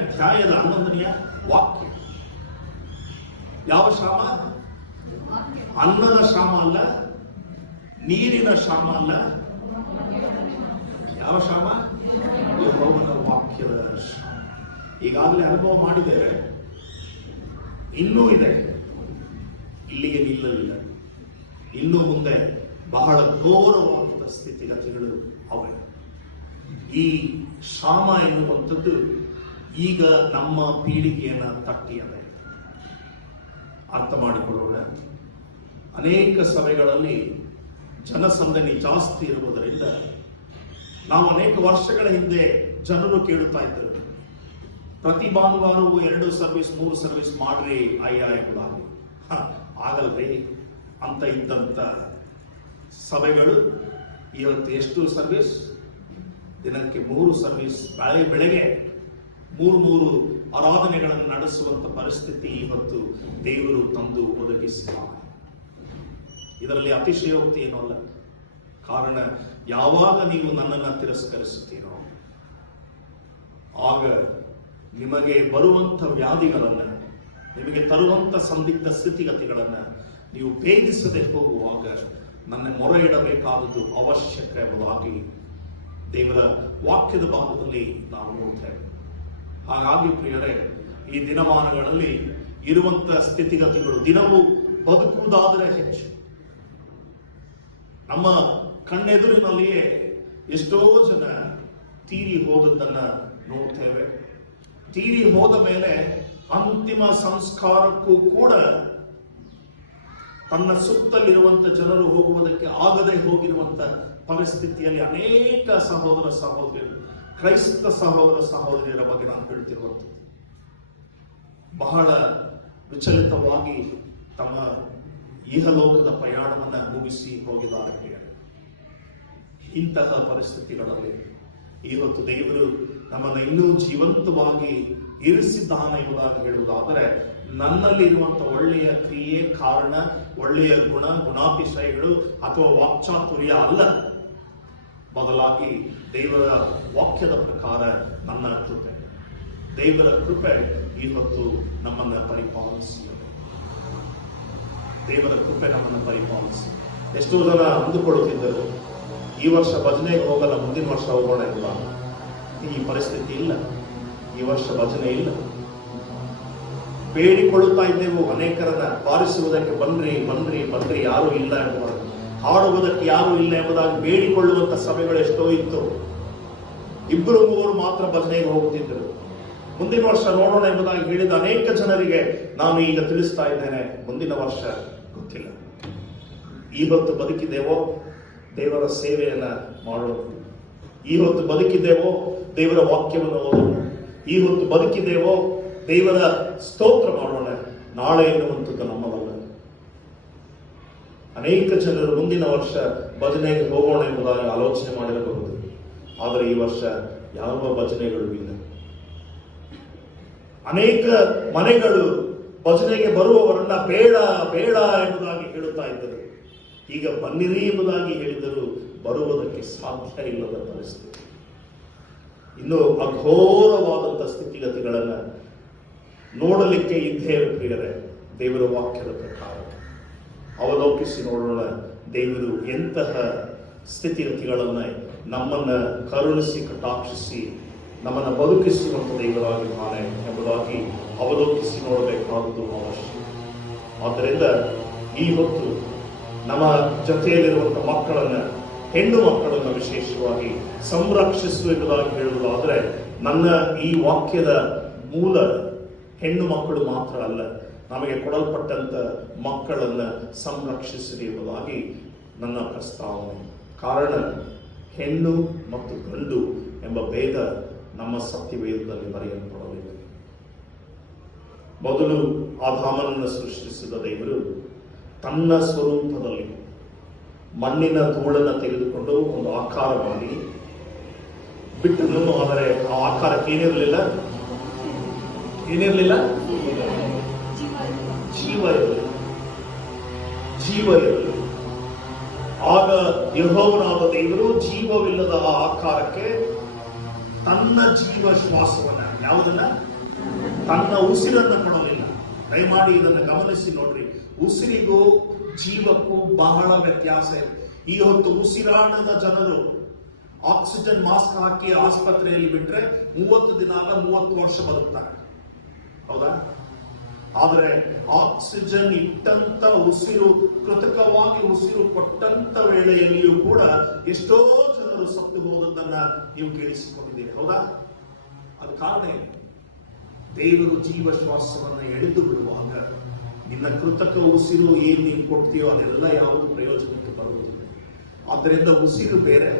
ಅಧ್ಯಾಯದ 11ನೇ ವಾಕ್ಯ. ಯಾವ ಶ್ರಮ? ಅನ್ನದ ಶ್ರಮ ಅಲ್ಲ, ನೀರಿನ ಶ್ರಮ ಅಲ್ಲ. ಯಾವ ಶ್ರಮ? ಯೆಹೋವನ ವಾಕ್ಯದ ಶ್ರಮ. ಈಗಾಗಲೇ ಅನುಭವ ಮಾಡಿದ್ದೇವೆ, ಇನ್ನೂ ಇದೆ, ಇಲ್ಲಿಗೆ ನಿಲ್ಲಲಿಲ್ಲ. ಇನ್ನು ಮುಂದೆ ಬಹಳ ಘೋರವಾದ ಸ್ಥಿತಿಗತಿಗಳು ಅವೆ. ಈ ಶ್ರಮ ಎನ್ನುವಂಥದ್ದು ಈಗ ನಮ್ಮ ಪೀಳಿಗೆಯನ್ನು ತಟ್ಟಿಯದೆ. ಅರ್ಥ ಮಾಡಿಕೊಳ್ಳೋಣ. ಅನೇಕ ಸಭೆಗಳಲ್ಲಿ ಜನಸಂದಣಿ ಜಾಸ್ತಿ ಇರುವುದರಿಂದ ನಾವು ಅನೇಕ ವರ್ಷಗಳ ಹಿಂದೆ ಜನರು ಕೇಳುತ್ತಾ ಇದ್ದರು, ಪ್ರತಿ ಭಾನುವಾರವೂ 2 ಸರ್ವಿಸ್ 3 ಸರ್ವಿಸ್ ಮಾಡ್ರಿ ಅಯ್ಯ ಎಂಬುದಾಗಿ ಆಗಲ್ರಿ ಅಂತ ಇದ್ದಂತ ಸಭೆಗಳು ಇವತ್ತು ಎಷ್ಟು ಸರ್ವಿಸ್? ದಿನಕ್ಕೆ 3 ಸರ್ವಿಸ್, ಬೆಳಗ್ಗೆ 3 ಆರಾಧನೆಗಳನ್ನು ನಡೆಸುವಂತ ಪರಿಸ್ಥಿತಿ ಇವತ್ತು ದೇವರು ತಂದು ಒದಗಿಸಿದ್ದಾರೆ. ಇದರಲ್ಲಿ ಅತಿಶಯೋಕ್ತಿ ಏನೂ ಅಲ್ಲ. ಕಾರಣ, ಯಾವಾಗ ನೀವು ನನ್ನನ್ನು ತಿರಸ್ಕರಿಸುತ್ತೀರೋ ಆಗ ನಿಮಗೆ ಬರುವಂತ ವ್ಯಾಧಿಗಳನ್ನ, ನಿಮಗೆ ತರುವಂತ ಸಂದಿಗ್ಧ ಸ್ಥಿತಿಗತಿಗಳನ್ನ ನೀವು ಭೇದಿಸದೆ ಹೋಗುವಾಗ ನನ್ನ ಮೊರೆ ಇಡಬೇಕಾದದ್ದು ಅವಶ್ಯಕ ಎಂಬುದಾಗಿ ದೇವರ ವಾಕ್ಯದ ಭಾಗದಲ್ಲಿ ನಾವು ನೋಡ್ತೇವೆ. ಹಾಗಾಗಿ ಪ್ರಿಯರೇ, ಈ ದಿನಮಾನಗಳಲ್ಲಿ ಇರುವಂತ ಸ್ಥಿತಿಗತಿಗಳು ದಿನವೂ ಬದುಕುವುದಾದರೆ ಹೆಚ್ಚು. ನಮ್ಮ ಕಣ್ಣೆದುರಿನಲ್ಲಿಯೇ ಎಷ್ಟೋ ಜನ ತೀರಿ ಹೋದದ್ದನ್ನ ನೋಡ್ತೇವೆ. ತೀರಿ ಹೋದ ಮೇಲೆ ಅಂತಿಮ ಸಂಸ್ಕಾರಕ್ಕೂ ಕೂಡ ತನ್ನ ಸುತ್ತಲಿರುವಂತ ಜನರು ಹೋಗುವುದಕ್ಕೆ ಆಗದೆ ಹೋಗಿರುವಂತ ಪರಿಸ್ಥಿತಿಯಲ್ಲಿ ಅನೇಕ ಸಹೋದರ ಸಹೋದರಿಯರು, ಕ್ರೈಸ್ತ ಸಹೋದರ ಸಹೋದರಿಯರ ಬಗ್ಗೆ ನಾನು ಹೇಳ್ತಿರುವಂಥದ್ದು. ಬಹಳ ವಿಚಲಿತವಾಗಿ ತಮ್ಮ ಇಹಲೋಕದ ಪ್ರಯಾಣವನ್ನ ಮುಗಿಸಿ ಹೋಗಿದ್ದಾರೆ. ಇಂತಹ ಪರಿಸ್ಥಿತಿಗಳಲ್ಲಿ ಇವತ್ತು ದೇವರು ನಮ್ಮನ್ನು ಇನ್ನೂ ಜೀವಂತವಾಗಿ ಇರಿಸಿದ್ದಾನೆ ಎಂಬುದಾಗಿ ಹೇಳುವುದಾದರೆ, ನನ್ನಲ್ಲಿ ಇರುವಂತಹ ಒಳ್ಳೆಯ ಕ್ರಿಯೆ, ಕಾರಣ, ಒಳ್ಳೆಯ ಗುಣಾತಿಶಯಗಳು ಅಥವಾ ವಾಕ್ಚಾತುರ್ಯ ಅಲ್ಲ. ಬದಲಾಗಿ ದೇವರ ವಾಕ್ಯದ ಪ್ರಕಾರ ನನ್ನ ಕೃಪೆ, ದೇವರ ಕೃಪೆ ಇವತ್ತು ನಮ್ಮನ್ನು ಪರಿಪಾಲಿಸಿ, ದೇವರ ಕೃಪೆ ನಮ್ಮನ್ನು ಪರಿಪಾಲಿಸಿ. ಎಷ್ಟೋ ಜನ ಅಂದುಕೊಳ್ಳುತ್ತಿದ್ದರು, ಈ ವರ್ಷ ಭಜನೆಗೆ ಹೋಗಲ್ಲ, ಮುಂದಿನ ವರ್ಷ ಹೋಗೋಣ ಇಲ್ಲ. ಈ ಪರಿಸ್ಥಿತಿ ಇಲ್ಲ. ಈ ವರ್ಷ ಭಜನೆ ಇಲ್ಲ. ಬೇಡಿಕೊಳ್ಳುತ್ತಾ ಇದ್ದೆವು ಅನೇಕರನ್ನ, ಬಾರಿಸುವುದಕ್ಕೆ ಬನ್ರಿ ಬನ್ರಿ ಬನ್ರಿ, ಯಾರು ಇಲ್ಲ ಎಂಬುದಾಗಿ, ಹಾಡುವುದಕ್ಕೆ ಯಾರು ಇಲ್ಲ ಎಂಬುದಾಗಿ ಬೇಡಿಕೊಳ್ಳುವಂತ ಸಭೆಗಳು ಎಷ್ಟೋ ಇತ್ತು. 2-3 ಮಾತ್ರ ಭಜನೆಗೆ ಹೋಗುತ್ತಿದ್ದರು. ಮುಂದಿನ ವರ್ಷ ನೋಡೋಣ ಎಂಬುದಾಗಿ ಹೇಳಿದ ಅನೇಕ ಜನರಿಗೆ ನಾನು ಈಗ ತಿಳಿಸ್ತಾ ಇದ್ದೇನೆ, ಮುಂದಿನ ವರ್ಷ ಗೊತ್ತಿಲ್ಲ. ಇವತ್ತು ಬದುಕಿದ್ದೇವೋ ದೇವರ ಸೇವೆಯನ್ನ ಮಾಡೋಣ, ಇವತ್ತು ಬದುಕಿದ್ದೇವೋ ದೇವರ ವಾಕ್ಯವನ್ನು ಓದೋಣ, ಇವತ್ತು ಬದುಕಿದ್ದೇವೋ ದೇವರ ಸ್ತೋತ್ರ ಮಾಡೋಣ. ನಾಳೆ ಎನ್ನುವಂಥದ್ದು ನಮ್ಮದಲ್ಲ. ಅನೇಕ ಜನರು ಮುಂದಿನ ವರ್ಷ ಭಜನೆಗೆ ಹೋಗೋಣ ಎಂಬುದಾಗಿ ಆಲೋಚನೆ ಮಾಡಿರಬಹುದು, ಆದರೆ ಈ ವರ್ಷ ಯಾವ ಭಜನೆಗಳು ಇಲ್ಲ. ಅನೇಕ ಮನೆಗಳು ಭಜನೆಗೆ ಬರುವವರನ್ನ ಬೇಡ ಬೇಡ ಎಂಬುದಾಗಿ ಹೇಳುತ್ತಾ ಇದ್ದರು. ಈಗ ಬನ್ನಿರಿ ಎಂಬುದಾಗಿ ಹೇಳಿದರೂ ಬರುವುದಕ್ಕೆ ಸಾಧ್ಯ ಇಲ್ಲದ ಪರಿಸ್ಥಿತಿ. ಇನ್ನು ಅಘೋರವಾದಂತಹ ಸ್ಥಿತಿಗತಿಗಳನ್ನ ನೋಡಲಿಕ್ಕೆ ಇದ್ದೇವೆ ಪ್ರಿಯರೇ. ದೇವರ ವಾಕ್ಯದ ಪ್ರಕಾರ ಅವಲೋಕಿಸಿ ನೋಡೋಣ, ದೇವರು ಎಂತಹ ಸ್ಥಿತಿಗತಿಗಳನ್ನ ನಮ್ಮನ್ನ ಕರುಣಿಸಿ ಕಟಾಕ್ಷಿಸಿ ನಮ್ಮನ್ನು ಬದುಕಿಸುವಂತ ದೇವರಾಗಿದ್ದಾನೆ ಎಂಬುದಾಗಿ ಅವಲೋಕಿಸಿ ನೋಡಬೇಕಾದುದು ಅವಶ್ಯ. ಆದ್ದರಿಂದ ಈ ಹೊತ್ತು ನಮ್ಮ ಜೊತೆಯಲ್ಲಿರುವಂತಹ ಮಕ್ಕಳನ್ನ, ಹೆಣ್ಣು ಮಕ್ಕಳನ್ನು ವಿಶೇಷವಾಗಿ ಸಂರಕ್ಷಿಸುವುದಾಗಿ ಹೇಳುವುದಾದರೆ, ನನ್ನ ಈ ವಾಕ್ಯದ ಮೂಲ ಹೆಣ್ಣು ಮಕ್ಕಳು ಮಾತ್ರ ಅಲ್ಲ, ನಮಗೆ ಕೊಡಲ್ಪಟ್ಟಂತ ಮಕ್ಕಳನ್ನ ಸಂರಕ್ಷಿಸಿರಿ ಎಂಬುದಾಗಿ ನನ್ನ ಪ್ರಸ್ತಾವನೆ. ಕಾರಣ, ಹೆಣ್ಣು ಮತ್ತು ಗಂಡು ಎಂಬ ಭೇದ ನಮ್ಮ ಸತ್ಯವೇದದಲ್ಲಿ ಬರೆಯಲ್ಪಡಲಿದೆ. ಮೊದಲು ಆದಾಮನನ್ನು ಸೃಷ್ಟಿಸಿದ ದೇವರು ತನ್ನ ಸ್ವರೂಪದಲ್ಲಿ ಮಣ್ಣಿನ ಧೂಳನ್ನು ತೆಗೆದುಕೊಂಡು ಒಂದು ಆಕಾರ ಮಾಡಿ ಬಿಟ್ಟನು. ಆದರೆ ಆ ಆಕಾರಕ್ಕೆ ಏನಿರಲಿಲ್ಲ, ಜೀವ ಇರಲಿಲ್ಲ. ಆಗ ಯೆಹೋವನಾದ ದೇವರು ಜೀವವಿಲ್ಲದ ಆ ಆಕಾರಕ್ಕೆ ತನ್ನ ಜೀವ ಶ್ವಾಸವನ್ನ, ಯಾವುದನ್ನ, ತನ್ನ ಉಸಿರನ್ನು ಕೊಡಲಿಲ್ಲ. ದಯಮಾಡಿ ಇದನ್ನು ಗಮನಿಸಿ ನೋಡ್ರಿ. ಉಸಿರಿಗೂ ಜೀವಕ್ಕೂ ಬಹಳ ವ್ಯತ್ಯಾಸ ಇದೆ. ಈ ಹೊತ್ತು ಉಸಿರಾಣದ ಜನರು ಆಕ್ಸಿಜನ್ ಮಾಸ್ಕ್ ಹಾಕಿ ಆಸ್ಪತ್ರೆಯಲ್ಲಿ ಬಿಟ್ರೆ 30 ದಿನ 30 ವರ್ಷ ಬದುಕ್ತಾರೆ, ಹೌದಾ? ಆದರೆ ಆಕ್ಸಿಜನ್ ಇಟ್ಟಂತ ಉಸಿರು, ಕೃತಕವಾಗಿ ಉಸಿರು ಕೊಟ್ಟಂತ ವೇಳೆಯಲ್ಲಿಯೂ ಕೂಡ ಎಷ್ಟೋ ಜನರು ಸತ್ತು ಹೋದದ್ದನ್ನ ನೀವು ಕೇಳಿಸಿಕೊಂಡಿದ್ದೀರಿ, ಹೌದಾ? ಅದು ಕಾರಣ ದೇವರು ಜೀವ ಶ್ವಾಸವನ್ನ ಎಳೆದು ಬಿಡುವಾಗ ನಿನ್ನ ಕೃತಕ ಉಸಿರು ಏನ್ ನೀನು ಕೊಡ್ತೀಯೋ ಅದೆಲ್ಲ ಯಾವುದು ಪ್ರಯೋಜನಕ್ಕೆ ಬರುವುದಿಲ್ಲ. ಆದ್ದರಿಂದ ಉಸಿರು ಬೇರೆ,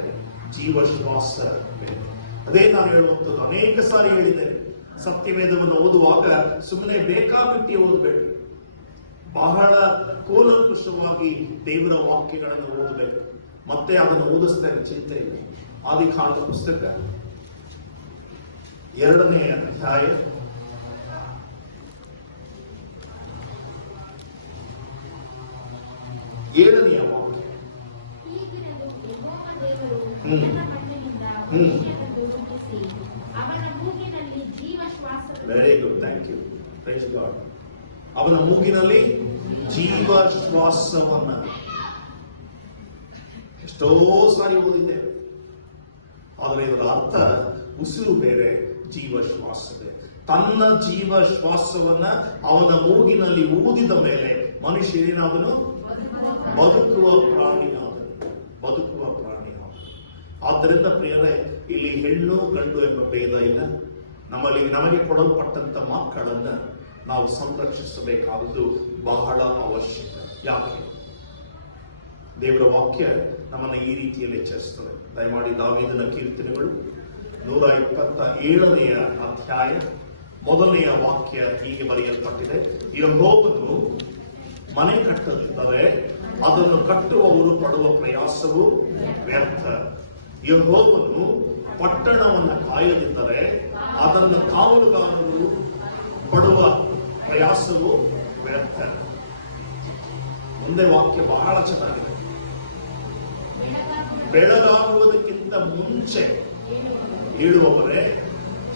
ಜೀವ ಶ್ವಾಸ ಬೇರೆ. ಅದೇ ನಾನು ಹೇಳುವಂಥದ್ದು, ಅನೇಕ ಸಾರಿ ಹೇಳಿದ್ದೇನೆ. ಸತ್ಯವೇದವನ್ನು ಓದುವಾಗ ಸುಮ್ಮನೆ ಬೇಕಾಬಿಟ್ಟಿ ಓದಬೇಡಿ, ಬಹಳ ಕೂಲಂಕುಷವಾಗಿ ದೇವರ ವಾಕ್ಯಗಳನ್ನು ಓದಬೇಕು. ಮತ್ತೆ ಅದನ್ನು ಓದಿಸ್ತೇನೆ, ಚಿಂತೆ ಇಲ್ಲ. ಆದಿಕಾಂಡ ಪುಸ್ತಕ 2ನೇ ಅಧ್ಯಾಯ 7ನೇ ವಾಕ್ಯ. Very good, thank you, praise God. ಅವನ ಮೂಗಿನಲ್ಲಿ ಜೀವ ಶ್ವಾಸವನ್ನ ಎಷ್ಟೋ ಸಾರಿ ಓದಿದ್ದೇವೆ, ಆದರೆ ಇದರ ಅರ್ಥ ಉಸಿರು ಬೇರೆ, ಜೀವ ಶ್ವಾಸ ಬೇರೆ. ತನ್ನ ಜೀವ ಶ್ವಾಸವನ್ನ ಅವನ ಮೂಗಿನಲ್ಲಿ ಊದಿದ ಮೇಲೆ ಮನುಷ್ಯ ಏನಾದನು? ಬದುಕುವ ಪ್ರಾಣಿಯಾದನು, ಬದುಕುವ ಪ್ರಾಣಿಯಾದನು. ಆದ್ದರಿಂದ ಪ್ರಿಯರೇ, ಇಲ್ಲಿ ಹೆಣ್ಣು ಗಂಡು ಎಂಬ ಭೇದ ಇಲ್ಲ. ನಮಗೆ ಕೊಡಲ್ಪಟ್ಟಂತ ಮಕ್ಕಳನ್ನ ನಾವು ಸಂರಕ್ಷಿಸಬೇಕಾದದ್ದು ಬಹಳ ಅವಶ್ಯಕ. ಯಾಕೆ? ದೇವರ ವಾಕ್ಯ ನಮ್ಮನ್ನು ಈ ರೀತಿಯಲ್ಲಿ ಎಚ್ಚರಿಸುತ್ತದೆ. ದಯಮಾಡಿ ದಾವೀದನ ಕೀರ್ತನೆಗಳು 127ನೇ ಅಧ್ಯಾಯ 1ನೇ ವಾಕ್ಯ ಹೀಗೆ ಬರೆಯಲ್ಪಟ್ಟಿದೆ: ಯೆಹೋವನು ಮನೆ ಕಟ್ಟದಿದ್ದರೆ ಅದನ್ನು ಕಟ್ಟುವವರು ಪಡುವ ಪ್ರಯಾಸವು ವ್ಯರ್ಥ. ಯೆಹೋವನು ಪಟ್ಟಣವನ್ನು ಕಾಯದಿದ್ದರೆ ಅದನ್ನು ಕಾವಲುಗಾರರು ಪಡುವ ಪ್ರಯಾಸವು ವ್ಯರ್ಥ. ಮುಂದೆ ವಾಕ್ಯ ಬಹಳ ಚೆನ್ನಾಗಿದೆ. ಬೆಳಗಾಗುವುದಕ್ಕಿಂತ ಮುಂಚೆ ಏಳುವವರೇ,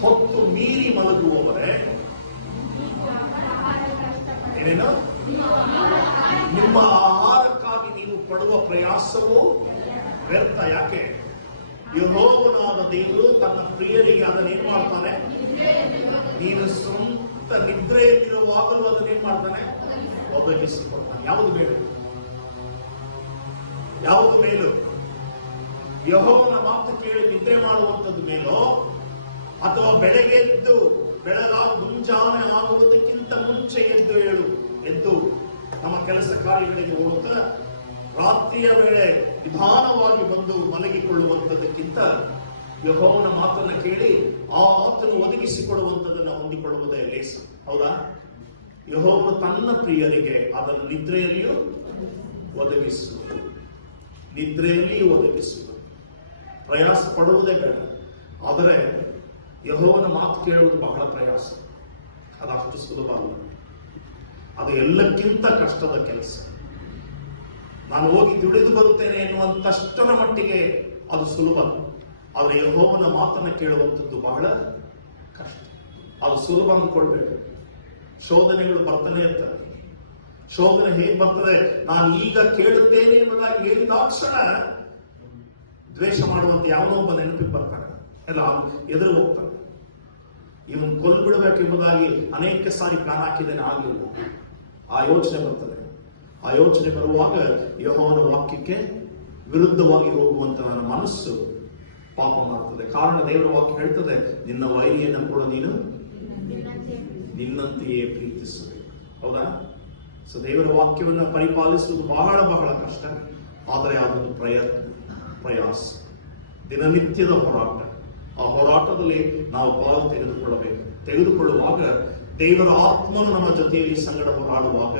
ಹೊತ್ತು ಮೀರಿ ಮಲಗುವವರೇ, ಏನೇನು? ನಿಮ್ಮ ಆಹಾರಕ್ಕಾಗಿ ನೀವು ಪಡುವ ಪ್ರಯಾಸವು ವ್ಯರ್ಥ. ಯಾಕೆ? ಯೆಹೋವನಾದ ದೇವರು ತನ್ನ ಪ್ರಿಯರಿಗೆ ಅದನ್ನೇನ್ ಮಾಡ್ತಾನೆ? ನೀನು ಸ್ವಂತ ನಿದ್ರೆಯಲ್ಲಿರುವಾಗಲೂ ಅದನ್ನೇನ್ ಮಾಡ್ತಾನೆ? ಒದಗಿಸಿಕೊಡ್ತಾನೆ. ಯಾವುದು ಮೇಲು? ಯಾವುದು ಮೇಲು? ಯೆಹೋವನ ಮಾತು ಕೇಳಿ ನಿದ್ರೆ ಮಾಡುವಂಥದ್ದು ಮೇಲೋ, ಅಥವಾ ಬೆಳಗ್ಗೆ ಎದ್ದು ಮುಂಜಾನೆ ಆಗುವುದಕ್ಕಿಂತ ಮುಂಚೆ ಎದ್ದು ನಮ್ಮ ಕೆಲಸ ಕಾರ್ಯಗಳಿಗೆ ಹೋಗುತ್ತಾ ರಾತ್ರಿಯ ವೇಳೆ ನಿಧಾನವಾಗಿ ಬಂದು ಮಲಗಿಕೊಳ್ಳುವಂಥದ್ದಕ್ಕಿಂತ ಯೆಹೋವನ ಮಾತನ್ನು ಕೇಳಿ ಆ ಮಾತನ್ನು ಒದಗಿಸಿಕೊಡುವಂಥದ್ದನ್ನು ಹೊಂದಿಕೊಳ್ಳುವುದೇ ಲೇಸು. ಹೌದಾ? ಯೆಹೋವನು ತನ್ನ ಪ್ರಿಯರಿಗೆ ಅದನ್ನು ನಿದ್ರೆಯಲ್ಲಿಯೂ ಒದಗಿಸುವುದು, ನಿದ್ರೆಯಲ್ಲಿಯೂ ಒದಗಿಸುವುದು. ಪ್ರಯಾಸ ಪಡುವುದೇ ಬೇಡ. ಆದರೆ ಯೆಹೋವನ ಮಾತು ಕೇಳುವುದು ಬಹಳ ಪ್ರಯಾಸ. ಅದು ಅಷ್ಟು ಸುಲಭ ಅಲ್ಲ. ಅದು ಎಲ್ಲಕ್ಕಿಂತ ಕಷ್ಟದ ಕೆಲಸ. ನಾನು ಹೋಗಿ ದುಡಿದು ಬರುತ್ತೇನೆ ಎನ್ನುವಂತಷ್ಟರ ಮಟ್ಟಿಗೆ ಅದು ಸುಲಭ. ಆದರೆ ಯೆಹೋವನ ಮಾತನ್ನು ಕೇಳುವಂಥದ್ದು ಬಹಳ ಕಷ್ಟ. ಅದು ಸುಲಭ ಅಂದ್ಕೊಳ್ಬೇಕು. ಶೋಧನೆಗಳು ಬರ್ತಾನೆ ಇರ್ತವೆ. ಶೋಧನೆ ಹೇಗೆ ಬರ್ತದೆ? ನಾನು ಈಗ ಕೇಳುತ್ತೇನೆ ಎಂಬುದಾಗಿ ಹೇಳಿದಾಕ್ಷಣ ದ್ವೇಷ ಮಾಡುವಂತ ಯಾವನೊಬ್ಬ ನೆನಪಿಗೆ ಬರ್ತಾನೆ, ಎಲ್ಲ ಎದುರು ಹೋಗ್ತಾನೆ. ಇವನು ಕೊಲ್ಬಿಡಬೇಕೆಂಬುದಾಗಿ ಅನೇಕ ಸಾರಿ ಪ್ಲಾನ್ ಹಾಕಿದ್ದೇನೆ, ಆಗಲಿಲ್ಲ. ಆ ಯೋಚನೆ ಬರ್ತದೆ. ಆ ಯೋಚನೆ ಬರುವಾಗ ಯೆಹೋವನ ವಾಕ್ಯಕ್ಕೆ ವಿರುದ್ಧವಾಗಿ ಹೋಗುವಂತ ನನ್ನ ಮನಸ್ಸು ಪಾಪ ಮಾಡ್ತದೆ. ಕಾರಣ ದೇವರ ವಾಕ್ಯ ಹೇಳ್ತದೆ, ನಿನ್ನ ವೈರಿಯನ್ನು ಕೂಡ ನೀನು ನಿನ್ನಂತೆಯೇ ಪ್ರೀತಿಸಬೇಕು. ಹೌದಾ? ಸೊ ದೇವರ ವಾಕ್ಯವನ್ನು ಪರಿಪಾಲಿಸುವುದು ಬಹಳ ಬಹಳ ಕಷ್ಟ. ಆದರೆ ಅದೊಂದು ಪ್ರಯಾಸ, ದಿನನಿತ್ಯದ ಹೋರಾಟ. ಆ ಹೋರಾಟದಲ್ಲಿ ನಾವು ಪಾಲು ತೆಗೆದುಕೊಳ್ಳುವಾಗ ದೇವರ ಆತ್ಮನು ನಮ್ಮ ಜೊತೆಯಲ್ಲಿ ಸಂಗಡ ಹೋರಾಡುವಾಗ